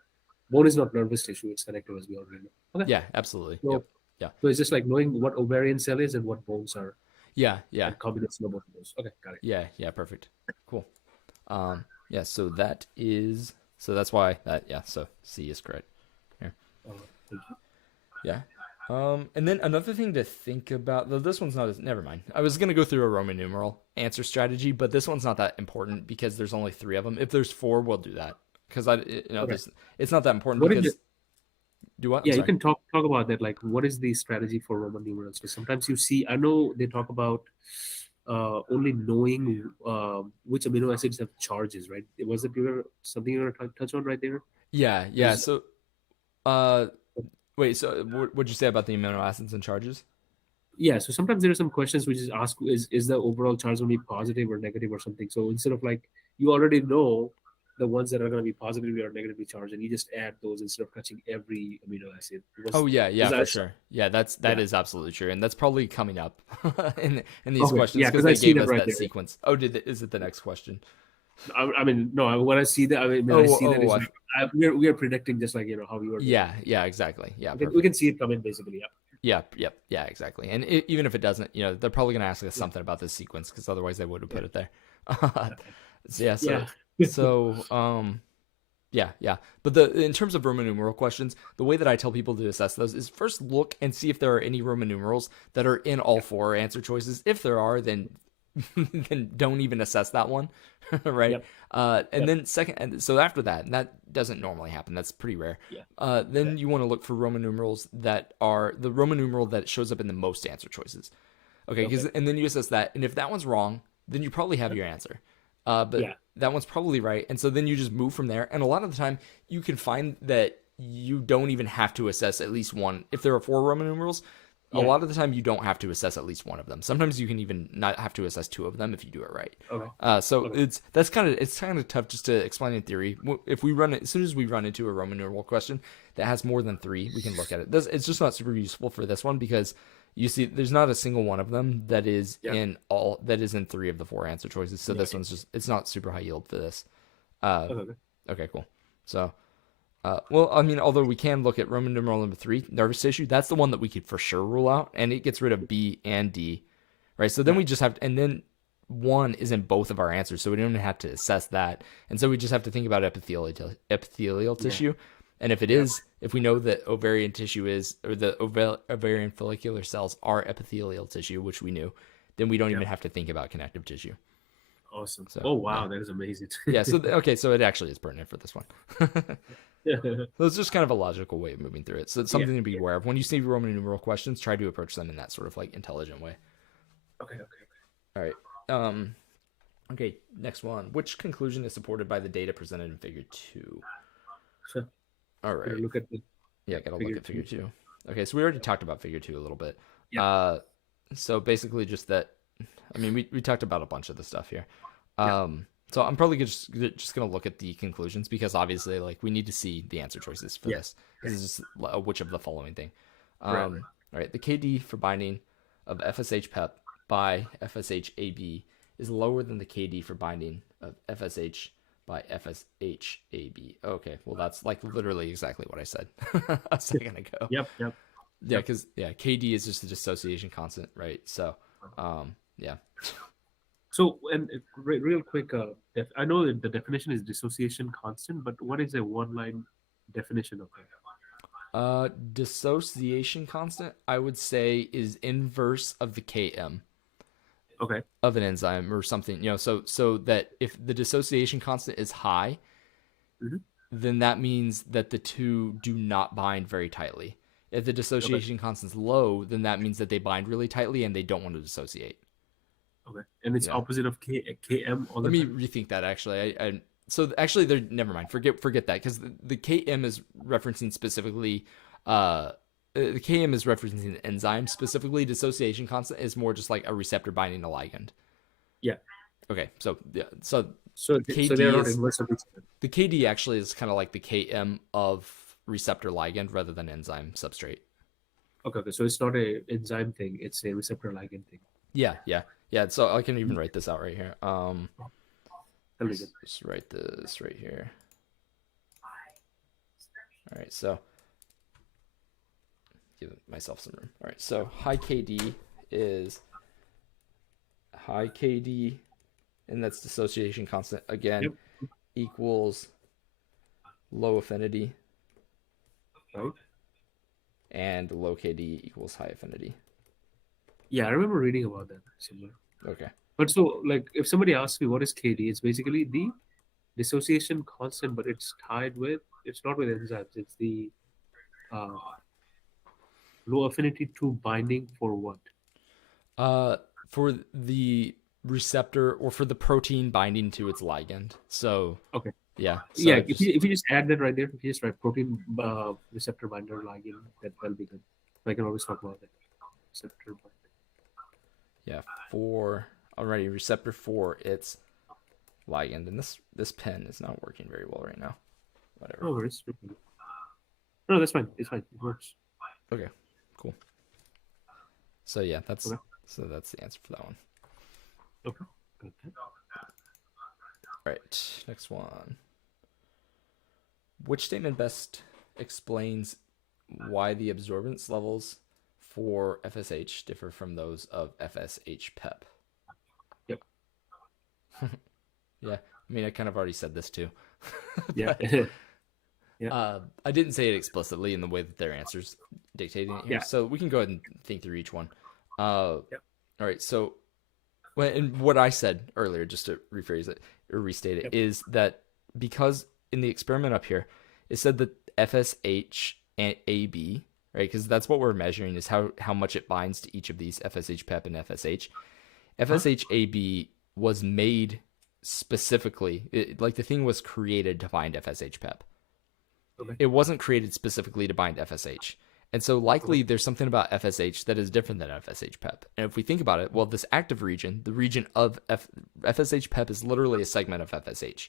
bone is not nervous tissue. It's connective, as we already know. Okay. Yeah, absolutely. So, Yep. Yeah. so it's just like knowing what ovarian cell is and what bones are, Yeah, yeah. and combination of both of those. Okay, got it. Yeah, yeah, perfect. Cool. Yeah, so that's why so C is correct. Here. Thank you. Yeah. And then another thing to think about, though this one's not as, never mind. I was going to go through a Roman numeral answer strategy, but this one's not that important because there's only 3 of them. If there's 4, we'll do that. Because it's not that important What because do what? I'm Yeah, you sorry. can talk about that. Like, what is the strategy for Roman numerals? Because sometimes you see, I know they talk about only knowing which amino acids have charges, right? Was it something you were touch on right there? Yeah, yeah. There's- So wait, so what'd you say about the amino acids and charges? Yeah, so sometimes there are some questions which is ask is the overall charge going to be positive or negative or something. So instead of like you already know the ones that are going to be positively or negatively charged, and you just add those instead of touching every amino acid. Oh yeah, yeah, for that sure. Yeah, that Yeah. is absolutely true, and that's probably coming up in these Okay, questions yeah, because 'cause I they see gave that us right that there. sequence. Oh, is it the next question? I mean, no. When I see that, I mean, when I see that, Oh, it's like we are predicting just like how you are doing. yeah, yeah, exactly. Yeah, We perfect. can see it coming basically. Yeah. Yeah, yep, yeah, exactly. And even if it doesn't, they're probably gonna ask us something about this sequence because otherwise they would have put it there. So, yeah. Yeah. Yeah, yeah. But in terms of Roman numeral questions, the way that I tell people to assess those is first look and see if there are any Roman numerals that are in all 4 answer choices. If there are, then then don't even assess that one, right? Yep. And then second, and so after that, and that doesn't normally happen. That's pretty rare. Yeah. Then you want to look for Roman numerals that are the Roman numeral that shows up in the most answer choices. Okay, and then you assess that, and if that one's wrong, then you probably have your answer. But that one's probably right, and so then you just move from there. And a lot of the time, you can find that you don't even have to assess at least one. If there are 4 Roman numerals, a lot of the time you don't have to assess at least one of them. Sometimes you can even not have to assess 2 of them if you do it right. Okay. It's kind of tough just to explain in theory. If we run it, as soon as we run into a Roman numeral question that has more than 3, we can look at it. It's just not super useful for this one because you see there's not a single one of them that is in 3 of the 4 answer choices. So this one's just, it's not super high yield for this. Okay, cool. So Well, I mean, although we can look at Roman numeral number 3, nervous tissue, that's the one that we could for sure rule out, and it gets rid of B and D, right? So then we just have, and then 1 is in both of our answers, so we don't even have to assess that, and so we just have to think about epithelial tissue, and if it is, if we know that ovarian tissue is, or the ovarian follicular cells are epithelial tissue, which we knew, then we don't even have to think about connective tissue. Awesome. So, Oh wow, that is amazing. Yeah. So okay, so it actually is pertinent for this one. So it's just kind of a logical way of moving through it. So it's something to be aware of when you see Roman numeral questions. Try to approach them in that sort of like intelligent way. Okay. All right. Okay. Next one. Which conclusion is supported by the data presented in Figure 2? Sure. All right. Look at the Gotta look at Figure 2. Okay, so we already talked about Figure 2 a little bit. Yeah. So basically, just that. I mean, we talked about a bunch of the stuff here. So I'm probably just gonna look at the conclusions because obviously, like, we need to see the answer choices for this. This is just a which of the following thing. All right. The KD for binding of FSH Pep by FSH-AB is lower than the KD for binding of FSH by FSH-AB. Okay, well that's like literally exactly what I said a second ago. Yep. Yeah, because KD is just the dissociation constant, right? So, yeah. So, and real quick, I know that the definition is dissociation constant, but what is a one-line definition of it? Dissociation constant, I would say, is inverse of the Km Okay. of an enzyme or something. So that if the dissociation constant is high, then that means that the two do not bind very tightly. If the dissociation constant's low, then that means that they bind really tightly and they don't want to dissociate. Okay, and it's opposite of Km. Let me rethink that. Actually, so actually, there. Never mind. Forget that because the Km is referencing specifically. The Km is referencing the enzyme specifically. Dissociation constant is more just like a receptor binding a ligand. Yeah. Okay. So KD they're not inverse of each other. The KD actually is kind of like the Km of receptor ligand rather than enzyme substrate. Okay. So it's not a enzyme thing; it's a receptor ligand thing. Yeah. So I can even write this out right here. Let's just write this right here. All right, so give myself some room. All right, so high KD, and that's dissociation constant again, equals low affinity. Right. And low KD equals high affinity. Yeah, I remember reading about that somewhere. Okay. But so, like, if somebody asks me what is KD, it's basically the dissociation constant, but it's not with enzymes. It's the low affinity to binding for what? For the receptor or for the protein binding to its ligand. So okay. Yeah. So yeah. If you just add that right there, if you just write protein receptor binder ligand, that'll be good. I can always talk about that. Receptor binder. Yeah, already receptor for its ligand, and this pen is not working very well right now. Whatever. No worries. No, that's fine. It's fine. It works. Okay, cool. So yeah, that's the answer for that one. Okay. All right, next one. Which statement best explains why the absorbance levels for FSH differ from those of FSH Pep? Yep. Yeah, I mean, I kind of already said this too. Yeah. Yeah. I didn't say it explicitly in the way that their answers dictating it here, so we can go ahead and think through each one. All right, so and what I said earlier, just to rephrase it or restate it, is that because in the experiment up here, it said that FSH and AB, right? Because that's what we're measuring is how much it binds to each of these FSH Pep and FSH. FSH-AB was made specifically, like the thing was created to bind FSH Pep. Okay. It wasn't created specifically to bind FSH. And so likely there's something about FSH that is different than FSH Pep. And if we think about it, well, this active region, the region of FSH Pep is literally a segment of FSH.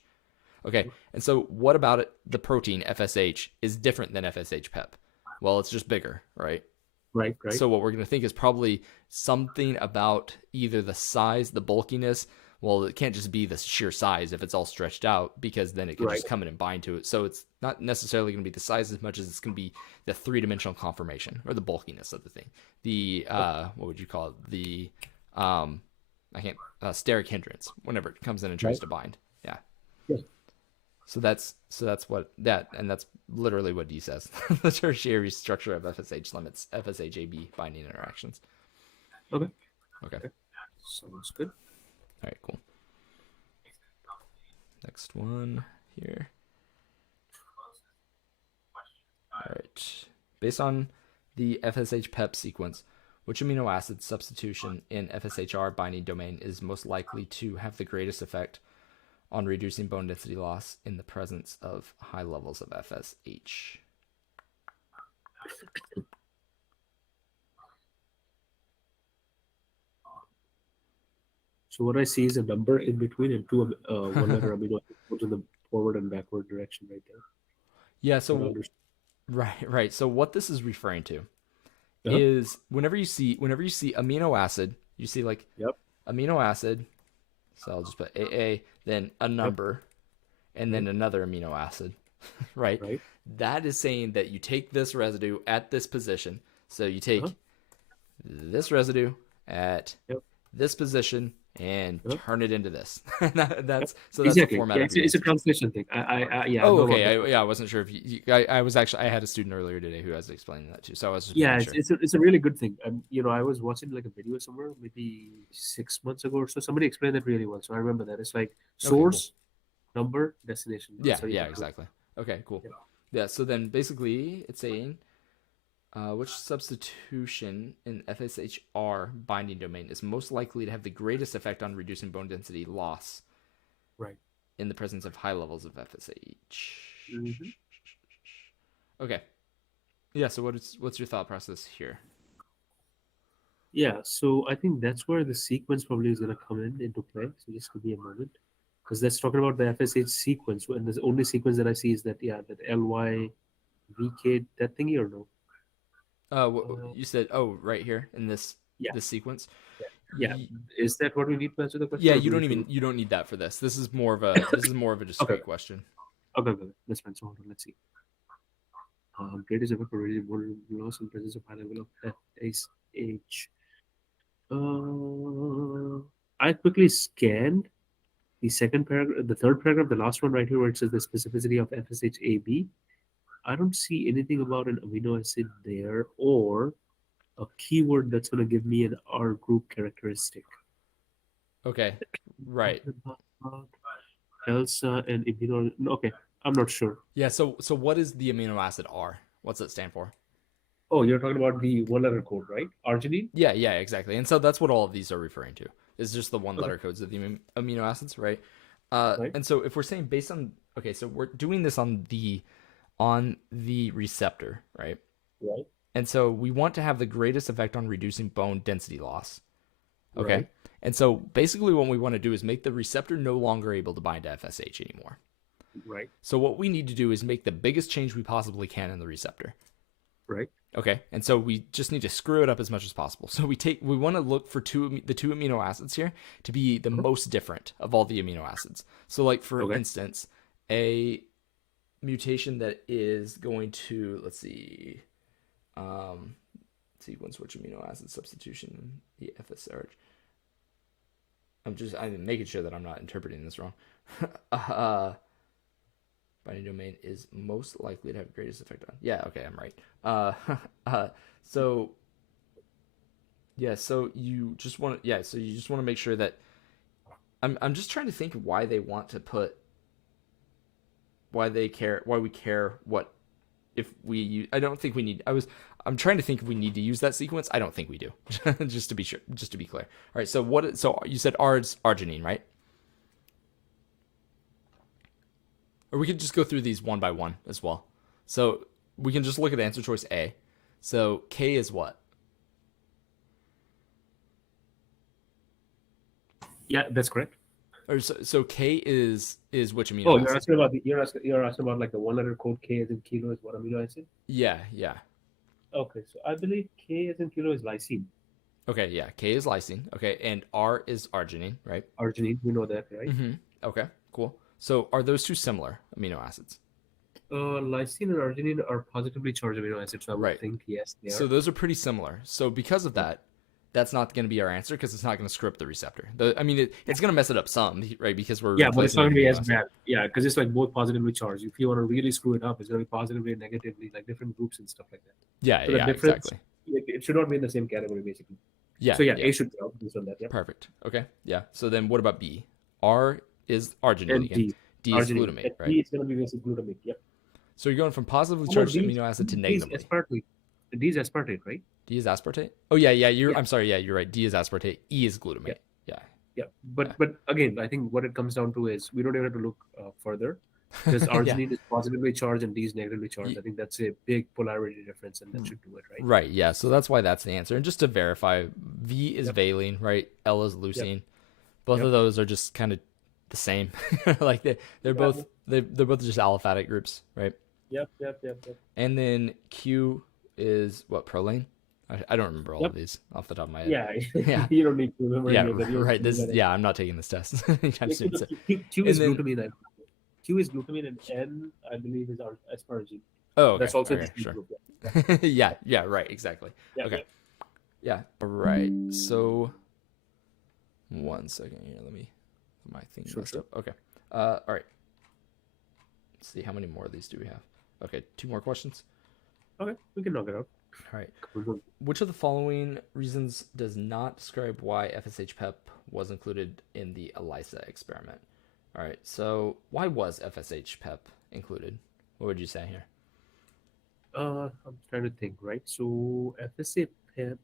Okay, and so what about it? The protein FSH is different than FSH Pep. Well, it's just bigger, right? Right. So what we're going to think is probably something about either the size, the bulkiness, Well, it can't just be the sheer size if it's all stretched out, because then it could Right. just come in and bind to it. So it's not necessarily going to be the size as much as it's going to be the three-dimensional conformation or the bulkiness of the thing. The what would you call it? The I can't steric hindrance whenever it comes in and tries Right. to bind. Yeah. Yes. So that's what that, and that's literally what D says. The tertiary structure of FSH limits FSH-AB binding interactions. Okay. Okay. Sounds good. All right, cool. Next one here. All right. Based on the FSH Pep sequence, which amino acid substitution in FSHR binding domain is most likely to have the greatest effect on reducing bone density loss in the presence of high levels of FSH? So what I see is a number in between and two one-letter amino acids goes in the forward and backward direction right there. Yeah, What I so understand. right. So what this is referring to Uh-huh. is whenever you see amino acid, you see like Yep. amino acid, so I'll just put AA, then a Yep. number, and Right. then another amino acid, right? Right. That is saying that you take this residue at this position. So you Uh-huh. take this residue at Yep. this position and Uh-huh. turn it into this. Yep. That's the Exactly. format Yeah, of your it's a answers. translation thing. Yeah, I Oh, know about okay. that. I wasn't sure if I was actually, I had a student earlier today who was explaining that too. So I was just Yeah, making it's sure. it's a really good thing. I was watching like a video somewhere maybe 6 months ago or so. Somebody explained it really well. So I remember that. It's like Okay, cool. source, number, destination. That's Yeah, how you yeah, can do it. exactly. Okay, cool. Yeah. Yeah, so then basically it's saying which substitution in FSHR binding domain is most likely to have the greatest effect on reducing bone density loss Right. in the presence of high levels of FSH? Mhm. Okay. Yeah, so what's your thought process here? Yeah, so I think that's where the sequence probably is going to come into play. So just give me a moment, because that's talking about the FSH sequence, and the only sequence that I see is that that LY VK that thingy or no? Uh, You said, oh, right here in yeah, this sequence. yeah, yeah. Y- Is that what we need to answer the question, Yeah, or do we need to? you don't need that for this. This is more of a Okay, discrete question. okay. That's fine. So hold on, let's see. Greatest ever correlated bone loss in presence of high level of FSH. I quickly scanned the second paragraph, the third paragraph, the last one right here, where it says the specificity of FSH-AB. I don't see anything about an amino acid there or a keyword that's going to give me an R group characteristic. Okay. Right. Elsa and immuno. No, okay, I'm not sure. Yeah, so what is the amino acid R? What's it stand for? Oh, you're talking about the one-letter code, right? Arginine. Yeah, yeah, exactly. And so that's what all of these are referring to. Is just the one Okay, letter codes of the amino acids, right? right, And so if we're saying based on, okay, so we're doing this on the receptor, right? right, And so we want to have the greatest effect on reducing bone density loss. Okay. right, And so basically what we want to do is make the receptor no longer able to bind to FSH anymore. right, So what we need to do is make the biggest change we possibly can in the receptor. right. Okay, and so we just need to screw it up as much as possible. So we want to look for the two amino acids here to be the Uh-huh. most different of all the amino acids. So like for Okay, instance, a mutation that is going to, let's see, sequence which amino acid substitution in the FSH. I'm making sure that I'm not interpreting this wrong. Binding domain is most likely to have greatest effect on. Yeah, okay, I'm right. So yeah, so you just want to make sure that I'm just trying to think why they want to put why we care what if we use. I don't think we need. I'm trying to think if we need to use that sequence. I don't think we do. Just to be sure, just to be clear. All right, so you said arginine, right? Or we could just go through these one by one as well. So we can just look at answer choice A. So K is what? yeah, that's correct. Or so K is which amino Oh, acid? you're asking about like the one-letter code K as in kilo is what amino acid? Yeah, yeah. Okay, so I believe K as in kilo is lysine. Okay, yeah. K is lysine. Okay, and R is arginine, right? Arginine, we know that, right? Mm-hmm. Okay, cool. So are those two similar amino acids? Lysine and arginine are positively charged amino acids, so I would Right. think yes, they So are. those are pretty similar. So because of Yeah. that, that's not going to be our answer because it's not going to screw up the receptor. I mean, it's going to mess it up some, right? Because we're Yeah, but it's replacing not an going to be amino as acid. bad. Yeah, because it's like both positively charged. If you want to really screw it up, it's going to be positively and negatively, like different groups and stuff like that. Yeah, So the yeah, difference, exactly. it should not be in the same category, basically. Yeah, So yeah, yeah, A should be out based on that. Yeah. perfect. Okay, yeah. So then what about B? R is arginine And again. D, D is arginine. glutamate, And right? D is going to be basically glutamate. Yep. So you're going from positively Oh no, charged amino acid to D is negatively. aspartate. D is aspartate, right? D is aspartate. Oh yeah, yeah. Yeah. I'm sorry. Yeah, you're right. D is aspartate. E is Yeah. glutamate. Yeah, Yeah. yeah, But again, I think what it comes down to is we don't even have to look further because yeah. arginine is positively charged and D is negatively charged. Y- I think that's a big polarity difference, and that should do it, right? Right. Yeah. So that's why that's the answer. And just to verify, V is Yep. valine, right? L is Yep. leucine. Both of Yep. those are just kind of the same. Like they're Yeah. both they're both just aliphatic groups, right? Yep. Yep. Yep. Yep. And then Q is what, proline? I don't remember all Yep. of these off the top of my head. Yeah. Yeah. You don't need to remember Yeah, any of that. You right. do This that. yeah, I'm not taking this test anytime Yeah, soon. So, Q and is then glutamine. Q is glutamine, and N, I believe, is asparagine. oh, okay. That's also Okay, the sure. group. Yeah, yeah, right, exactly. Yeah. Okay. Yeah. All right. So one second here. Let me my thing Sure, messed sure. up. Okay. All right. Let's see how many more of these do we have? Okay, two more questions. Okay, we can knock it out. All right. Cool. Which of the following reasons does not describe why FSH Pep was included in the Elisa experiment? All right. So why was FSH Pep included? What would you say here? I'm trying to think, right? So FSA PEP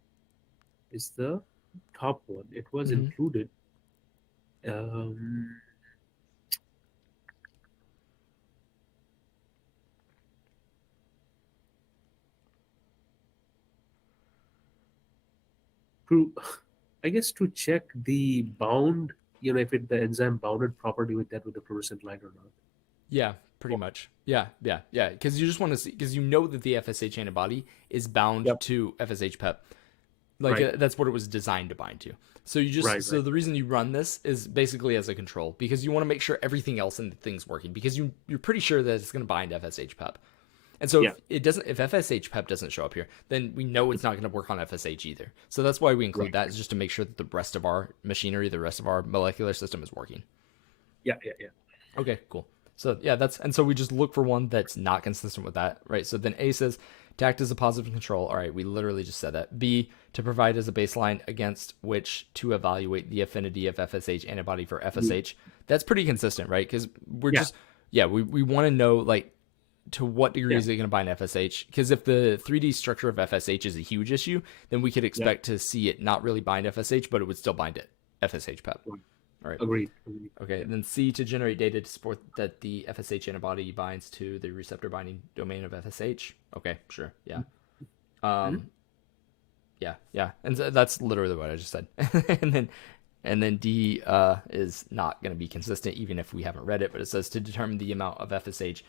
is the top one. It was Mhm. included. Um, to, I guess to check the bound, if the enzyme bounded properly with the fluorescent light or not. Yeah, pretty much. Yeah, yeah, yeah. Because you just want to see, because you know that the FSH antibody is bound Yep. to FSH Pep. Like Right. that's what it was designed to bind to. So you just Right, so right. the reason you run this is basically as a control because you want to make sure everything else in the thing's working because you're pretty sure that it's going to bind FSH Pep. And so Yeah. if FSH Pep doesn't show up here, then we know it's not going to work on FSH either. So that's why we include Right. that is just to make sure that the rest of our machinery, the rest of our molecular system is working. Yeah, yeah, yeah. Okay, cool. So yeah, so we just look for one that's not consistent with that, right? So then A says to act as a positive control. All right, we literally just said that. B, to provide as a baseline against which to evaluate the affinity of FSH antibody for FSH. That's pretty consistent, right? Because we're Yeah. just we want to know like to what degree Yeah. is it going to bind FSH? Because if the 3D structure of FSH is a huge issue, then we could expect to see it not really bind FSH, but it would still bind it FSH Pep. Right. All right. Agreed. Okay, and then C, to generate data to support that the FSH antibody binds to the receptor binding domain of FSH. Okay, sure, yeah. Yeah, and that's literally what I just said. and then D is not going to be consistent even if we haven't read it, but it says to determine the amount of FSH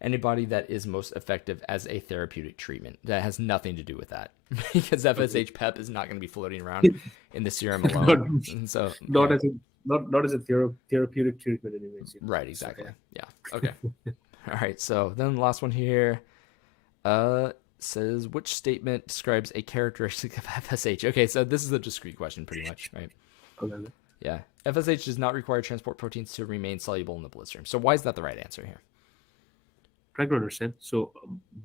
antibody that is most effective as a therapeutic treatment. That has nothing to do with that because FSH Pep is not going to be floating around in the serum alone. And so Not yeah. as a not as a therapeutic treatment, anyways. Right, exactly. Yeah. Okay. All right. So then the last one here says which statement describes a characteristic of FSH? Okay, so this is a discrete question pretty much, right? Okay. Yeah. FSH does not require transport proteins to remain soluble in the bloodstream. So why is that the right answer here? Trying to understand. So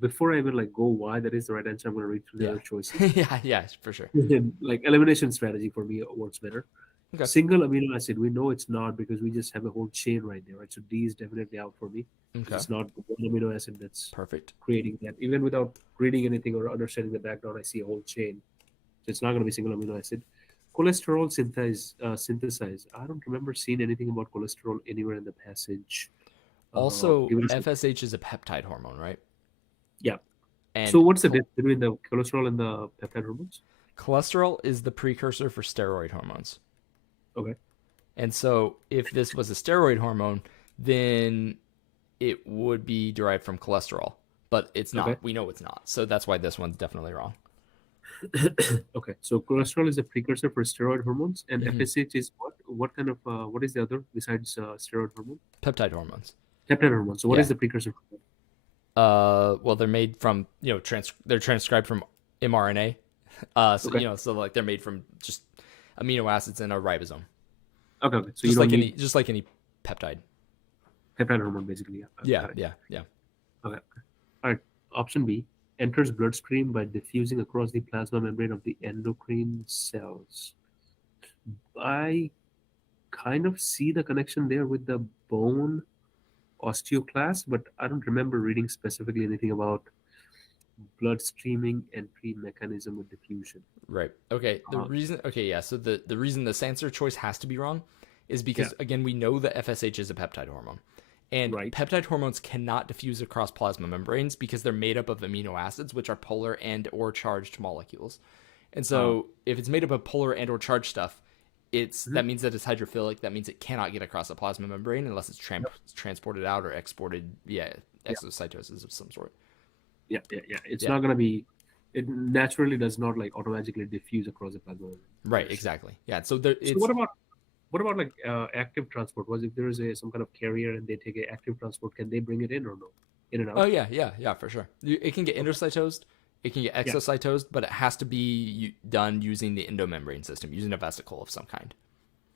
before I even go why that is the right answer, I'm going to read through the Yeah. other choices. yeah, for sure. Elimination strategy for me works better. Okay. Single amino acid, we know it's not because we just have a whole chain right there, right? So D is definitely out for me. Okay. It's not one amino acid that's Perfect. creating that. Even without reading anything or understanding the background, I see a whole chain. So it's not going to be single amino acid. Cholesterol synthesize. I don't remember seeing anything about cholesterol anywhere in the passage. Also, Given- FSH is a peptide hormone, right? Yeah. And So what's the difference between the cholesterol and the peptide hormones? cholesterol is the precursor for steroid hormones. Okay. And so if this was a steroid hormone, then it would be derived from cholesterol, but it's not. Okay. We know it's not. So that's why this one's definitely wrong. Okay, so cholesterol is a precursor for steroid hormones, and Hmm. FSH is what? What kind of what is the other besides steroid hormone? Peptide hormones. Peptide hormone. So what is Yeah. the precursor for that? Well, they're made from they're transcribed from mRNA. So Okay, so like they're made from just amino acids in a ribosome, okay, okay. So you don't need just like any peptide. peptide hormone, basically. Yeah, Yeah, got it. yeah, yeah. Okay, okay. All right. Option B enters bloodstream by diffusing across the plasma membrane of the endocrine cells. I kind of see the connection there with the bone osteoclast, but I don't remember reading specifically anything about blood streaming entry mechanism of diffusion. Right. Okay. Uh, Yeah. So the reason the answer choice has to be wrong is yeah, because again we know that FSH is a peptide hormone, and right. peptide hormones cannot diffuse across plasma membranes because they're made up of amino acids, which are polar and or charged molecules. And Uh, so if it's made up of polar and or charged stuff, mhm. that means that it's hydrophilic. That means it cannot get across a plasma membrane unless it's Yep. transported out or exported via Yeah, exocytosis of some sort. yeah, yeah, yeah. It's Yeah. not gonna be. It naturally does not like automatically diffuse across the plasma membrane. Right. Understood. Exactly. Yeah. So there, So it's what about like active transport? Was if there is a some kind of carrier and they take a active transport, can they bring it in or no? In and Oh out. yeah, yeah, yeah, for sure. It can get Okay. endocytosed, it can get Yeah. exocytosed, but it has to be done using the endomembrane system, using a vesicle of some kind.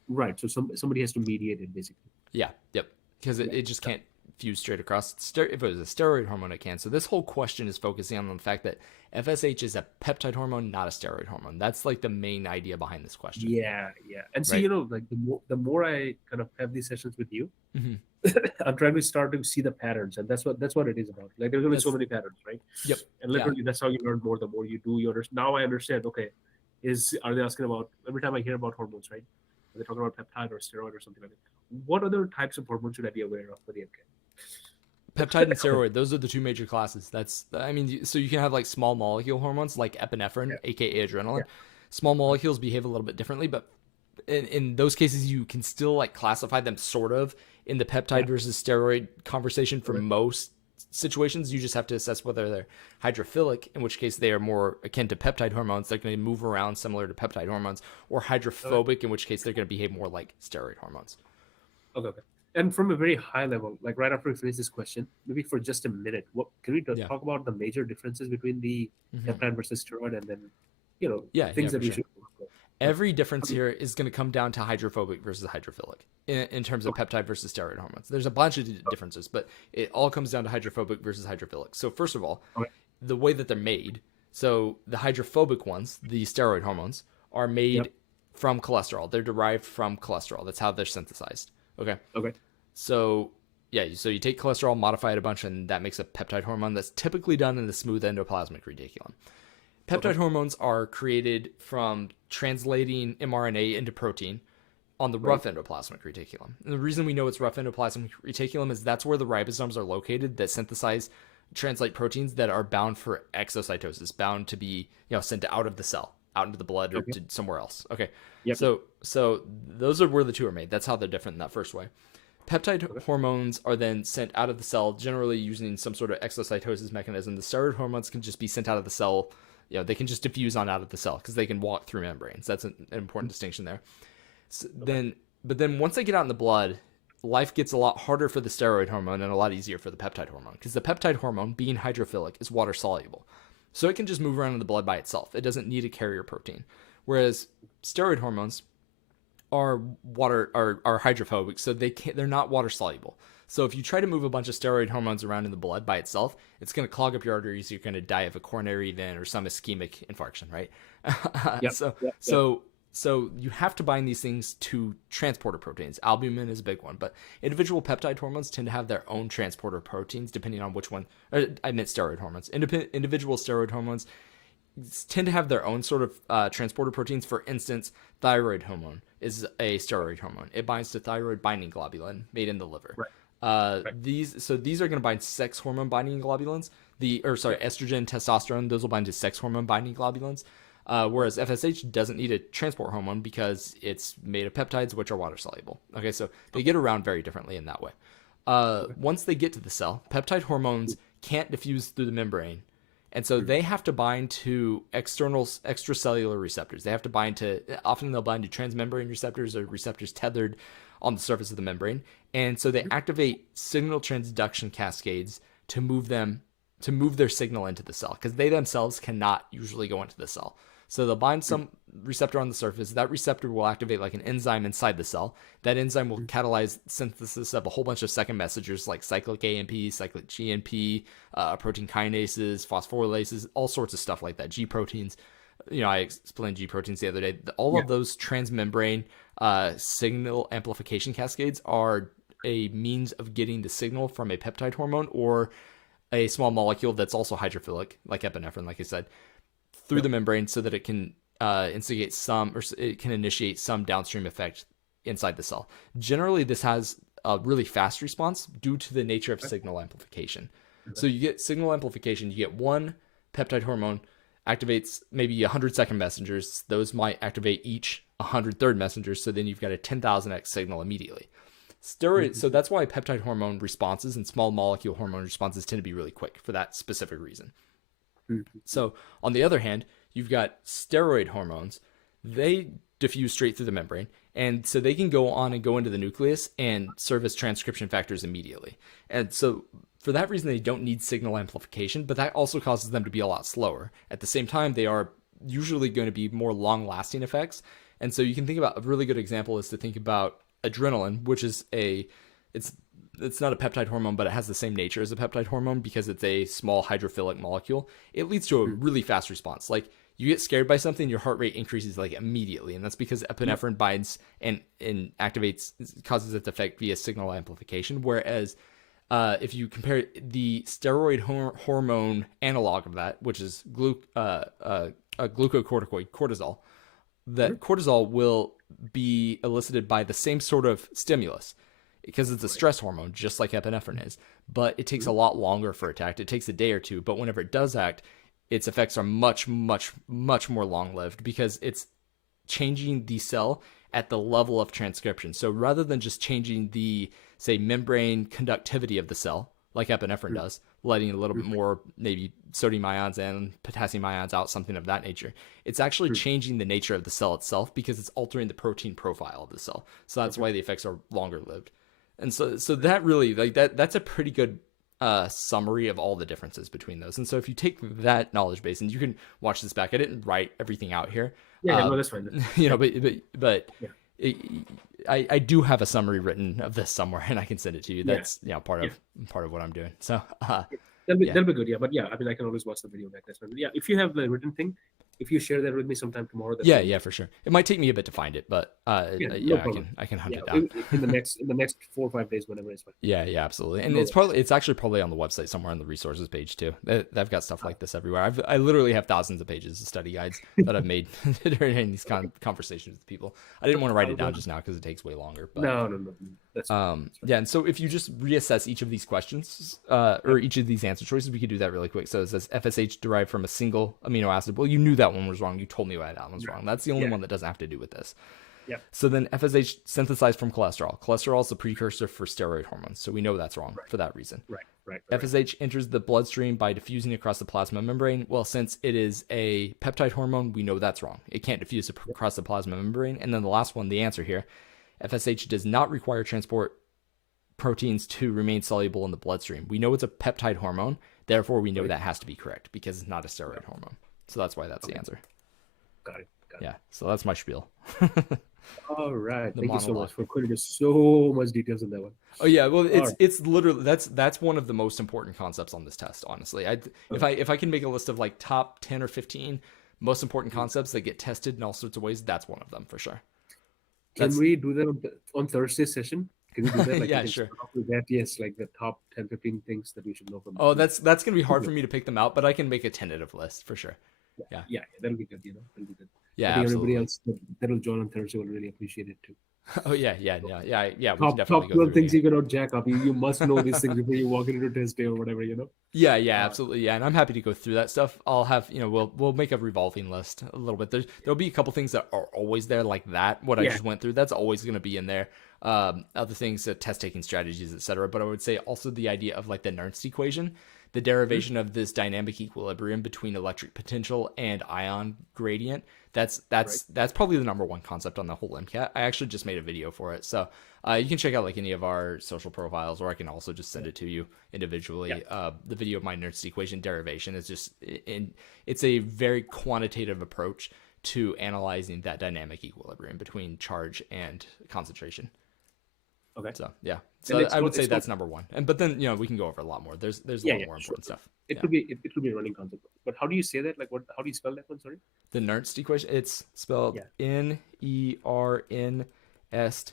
Right. So somebody has to mediate it basically. Yeah, yep. Because Yeah. it just Yeah. can't fuse straight across. If it was a steroid hormone, it can. So this whole question is focusing on the fact that FSH is a peptide hormone, not a steroid hormone. That's like the main idea behind this question, Yeah, yeah. And see, right? like the more I kind of have these sessions with you, Hmm. I'm trying to start to see the patterns, and that's what it is about. Like there's gonna be so That's many patterns, right? yep, And yeah, literally, that's how you learn more. The more you do, now I understand. Okay, are they asking about every time I hear about hormones, right? Are they talking about peptide or steroid or something like that? What other types of hormones should I be aware of for the peptide and MCAT? steroid. Those are the two major classes. I mean, so you can have like small molecule hormones like epinephrine, Yeah, aka yeah, adrenaline. Small right. molecules behave a little bit differently, but in those cases you can still like classify them sort of in the Yeah, peptide versus steroid conversation for okay, most situations. You just have to assess whether they're hydrophilic, in which case they are more akin to peptide hormones. They're going to move around similar to peptide hormones, or okay, hydrophobic, in which case they're going to behave more like steroid hormones. okay, okay. And from a very high level, like right after we finish this question, maybe for just a minute, what can we Yeah. talk about the major differences between the Hmm. peptide versus steroid, and then Yeah, yeah, things that for we sure. should work with. Like, Every difference okay, here is going to come down to hydrophobic versus hydrophilic in terms of okay, peptide versus steroid hormones. There's a bunch of differences, but it all comes down to hydrophobic versus hydrophilic. So, first of all, okay, the way that they're made. So, the hydrophobic ones, the steroid hormones, are made yep, from cholesterol. They're derived from cholesterol. That's how they're synthesized. Okay. okay, So, yeah, so you take cholesterol, modify it a bunch, and that makes a peptide hormone that's typically done in the smooth endoplasmic reticulum. okay, Peptide hormones are created from translating mRNA into protein on the right, rough endoplasmic reticulum. And the reason we know it's rough endoplasmic reticulum is that's where the ribosomes are located that translate proteins that are bound for exocytosis, bound to be, sent out of the cell, out into the blood or okay, to somewhere else. Okay. yep, yep, So those are where the two are made. That's how they're different in that first way. Peptide okay, hormones are then sent out of the cell, generally using some sort of exocytosis mechanism. The steroid hormones can just be sent out of the cell. They can just diffuse on out of the cell because they can walk through membranes. That's an important distinction there. So okay, but then once they get out in the blood, life gets a lot harder for the steroid hormone and a lot easier for the peptide hormone because the peptide hormone, being hydrophilic, is water soluble. So it can just move around in the blood by itself. It doesn't need a carrier protein. Whereas steroid hormones are hydrophobic, so they're not water soluble. So if you try to move a bunch of steroid hormones around in the blood by itself, it's going to clog up your arteries. You're going to die of a coronary event or some ischemic infarction, right? yep, so yep, yep, so so you have to bind these things to transporter proteins. Albumin is a big one, but individual peptide hormones tend to have their own transporter proteins depending on which one. I meant steroid hormones. Individual steroid hormones tend to have their own sort of transporter proteins. For instance, thyroid hormone is a steroid hormone. It binds to thyroid binding globulin made in the liver. right, right, These are going to bind sex hormone binding globulins. yep, Estrogen, testosterone, those will bind to sex hormone binding globulins. Whereas FSH doesn't need a transport hormone because it's made of peptides, which are water soluble. Okay, so they get around very differently in that way. okay, Once they get to the cell, peptide hormones can't diffuse through the membrane, And so they have to bind to extracellular receptors. They have to bind to, often they'll bind to transmembrane receptors or receptors tethered on the surface of the membrane. And so they activate signal transduction cascades to move their signal into the cell, because they themselves cannot usually go into the cell. So they'll bind some receptor on the surface. That receptor will activate like an enzyme inside the cell. That enzyme will catalyze synthesis of a whole bunch of second messengers like cyclic AMP, cyclic GNP, protein kinases, phosphorylases, all sorts of stuff like that. G proteins. I explained G proteins the other day. All of those transmembrane signal amplification cascades are a means of getting the signal from a peptide hormone or a small molecule that's also hydrophilic, like epinephrine, like I said, through the membrane, so that it can initiate some downstream effect inside the cell. Generally, this has a really fast response due to the nature of signal amplification. So you get signal amplification, you get one peptide hormone activates maybe 100 second messengers. Those might activate each 100 third messengers. So then you've got a 10,000x signal immediately. Steroid. So that's why peptide hormone responses and small molecule hormone responses tend to be really quick for that specific reason. So on the other hand, you've got steroid hormones. They diffuse straight through the membrane, and so they can go on and go into the nucleus and serve as transcription factors immediately. And so for that reason, they don't need signal amplification, but that also causes them to be a lot slower. At the same time, they are usually going to be more long-lasting effects. And so you can think about, a really good example is to think about adrenaline, which is it's not a peptide hormone, but it has the same nature as a peptide hormone because it's a small hydrophilic molecule. It leads to a really fast response. Like, you get scared by something, your heart rate increases like immediately. And that's because epinephrine binds and activates, causes its effect via signal amplification. Whereas if you compare the steroid hormone analog of that, which is glucocorticoid, cortisol, that cortisol will be elicited by the same sort of stimulus, because it's a stress hormone, just like epinephrine is. But it takes a lot longer for it to act. It takes a day or two. But whenever it does act, its effects are much, much, much more long-lived, because it's changing the cell at the level of transcription. So rather than just changing the, say, membrane conductivity of the cell, like epinephrine does, letting a little bit more maybe sodium ions in, potassium ions out, something of that nature, it's actually changing the nature of the cell itself, because it's altering the protein profile of the cell. So that's why the effects are longer-lived. And so that really, like, that's a pretty good summary of all the differences between those. And so if you take that knowledge base, and you can watch this back, I didn't write everything out here. No, that's fine. But I do have a summary written of this somewhere, and I can send it to you. That's part of what I'm doing. So that'll be good. Yeah, but I mean, I can always watch the video back. That's fine. But if you have the written thing, if you share that with me sometime tomorrow. Yeah, for sure. It might take me a bit to find it, but I can hunt it down in the next 4 or 5 days, whenever it's fine. Yeah, absolutely. And it's actually probably on the website somewhere on the resources page too. They've got stuff like this everywhere. I literally have thousands of pages of study guides that I've made during these conversations with people. I didn't want to write it down just now because it takes way longer. But, no. That's yeah, and so if you just reassess each of these questions or each of these answer choices, we could do that really quick. So it says FSH derived from a single amino acid. Well, you knew that one was wrong. You told me why that one was wrong. That's the only one that doesn't have to do with this. Yeah. So then FSH synthesized from cholesterol. Cholesterol is the precursor for steroid hormones. So we know that's wrong for that reason. Right. FSH enters the bloodstream by diffusing across the plasma membrane. Well, since it is a peptide hormone, we know that's wrong. It can't diffuse across the plasma membrane. And then the last one, the answer here, FSH does not require transport proteins to remain soluble in the bloodstream. We know it's a peptide hormone. Therefore, we know that has to be correct because it's not a steroid hormone. So that's why that's the answer. Got it. Yeah, so that's my spiel. All right. Thank you so much for putting us so much details in that one. Oh yeah, well it's literally that's one of the most important concepts on this test, honestly. If I can make a list of like top 10 or 15 most important concepts that get tested in all sorts of ways, that's one of them for sure. Can we do that on Thursday session? Can we do that? Like, yeah, sure. That, yes, like the top 10, 15 things that we should know from. Oh, that's going to be hard for me to pick them out, but I can make a tentative list for sure. Yeah, that'll be good. That'll be good. Yeah, I think absolutely. everybody else that'll join on Thursday will really appreciate it too. Oh yeah. Top 12 things you cannot jack up. You must know these things before you walk into test day or whatever. Yeah, absolutely. Yeah, and I'm happy to go through that stuff. I'll have we'll make a revolving list a little bit. There'll be a couple things that are always there, like that. What I just went through, that's always going to be in there. Other things, test taking strategies, etc. But I would say also the idea of like the Nernst equation, the derivation of this dynamic equilibrium between electric potential and ion gradient. That's probably the number one concept on the whole MCAT. I actually just made a video for it, so you can check out like any of our social profiles, or I can also just send it to you individually. The video of my Nernst equation derivation is just it's a very quantitative approach to analyzing that dynamic equilibrium between charge and concentration. Okay. So yeah, so I would say that's number one. But then we can go over a lot more. There's a lot more important stuff. It could be a running concept. But how do you say that? Like how do you spell that one? Sorry. The Nernst equation. It's spelled Nerns Nernst.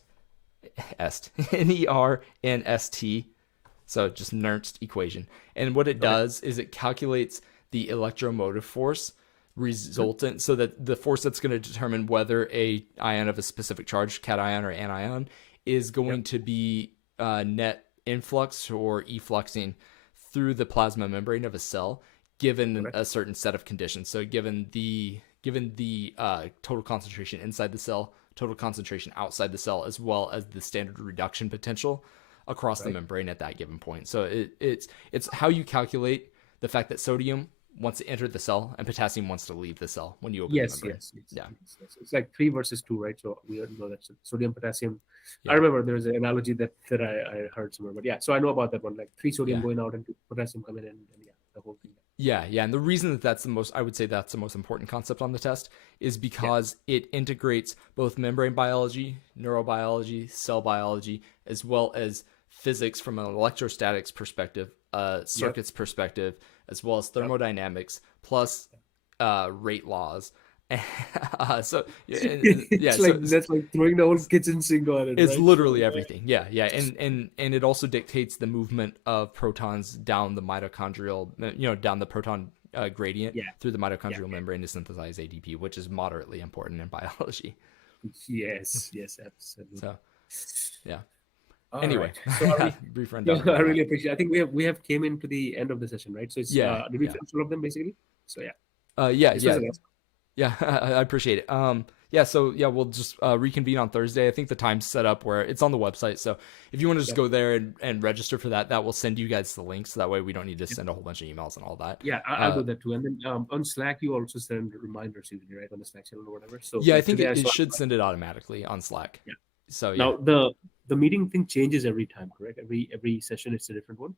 So just Nernst equation. And what it does is it calculates the electromotive force resultant, so that the force that's going to determine whether a ion of a specific charge, cation or anion, is going to be net influx or effluxing through the plasma membrane of a cell, given a certain set of conditions. So given the total concentration inside the cell, total concentration outside the cell, as well as the standard reduction potential across the membrane at that given point. So it's how you calculate the fact that sodium wants to enter the cell and potassium wants to leave the cell when you open the membrane. Yes. It's like 3 versus 2, right? So we know that sodium, potassium. I remember there was an analogy that I heard somewhere, but so I know about that one. Like 3 sodium going out and 2 potassium coming in, and the whole thing. Yeah, and the reason that's the most important concept on the test is because it integrates both membrane biology, neurobiology, cell biology, as well as physics from an electrostatics perspective, circuits perspective, as well as thermodynamics, plus rate laws. So that's like throwing the whole kitchen sink on it. It's literally everything. And it also dictates the movement of protons down the mitochondrial, down the proton gradient through the mitochondrial membrane to synthesize ADP, which is moderately important in biology. Yes, absolutely. So, yeah. Anyway, brief rundown. I really appreciate it. I think we have came into the end of the session, right? So it's did we finish all of them basically? So yeah, I appreciate it. So we'll just reconvene on Thursday. I think the time's set up where it's on the website. So if you want to just go there and register for that will send you guys the link. So that way we don't need to send a whole bunch of emails and all that. Yeah, I'll do that too. And then on Slack, you also send reminders usually, right? On the Slack channel or whatever. So I think it should send it automatically on Slack. Yeah. So now the meeting thing changes every time, correct? Every session it's a different one.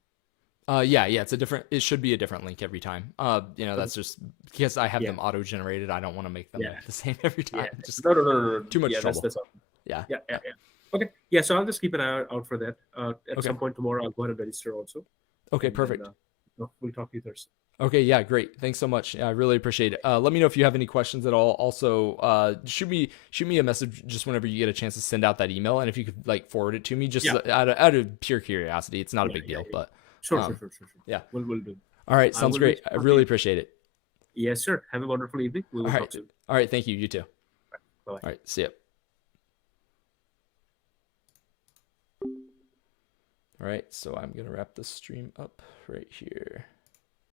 It should be a different link every time. That's just because I have them auto generated. I don't want to make them the same every time. Just no. Too much trouble. That's all. Yeah. Okay. So I'll just keep an eye out for that. At some point tomorrow, I'll go ahead and register also. Okay, perfect. We'll talk to you Thursday. Okay, yeah, great. Thanks so much. I really appreciate it. Let me know if you have any questions at all. Also, shoot me a message just whenever you get a chance to send out that email, and if you could forward it to me, just out of pure curiosity. It's not a big deal, but sure. Yeah, we'll do. All right, sounds great. I really appreciate it. Yes, sir. Have a wonderful evening. We will talk soon. All right, thank you. You too. Bye. All right, see ya. All right, so I'm gonna wrap the stream up right here.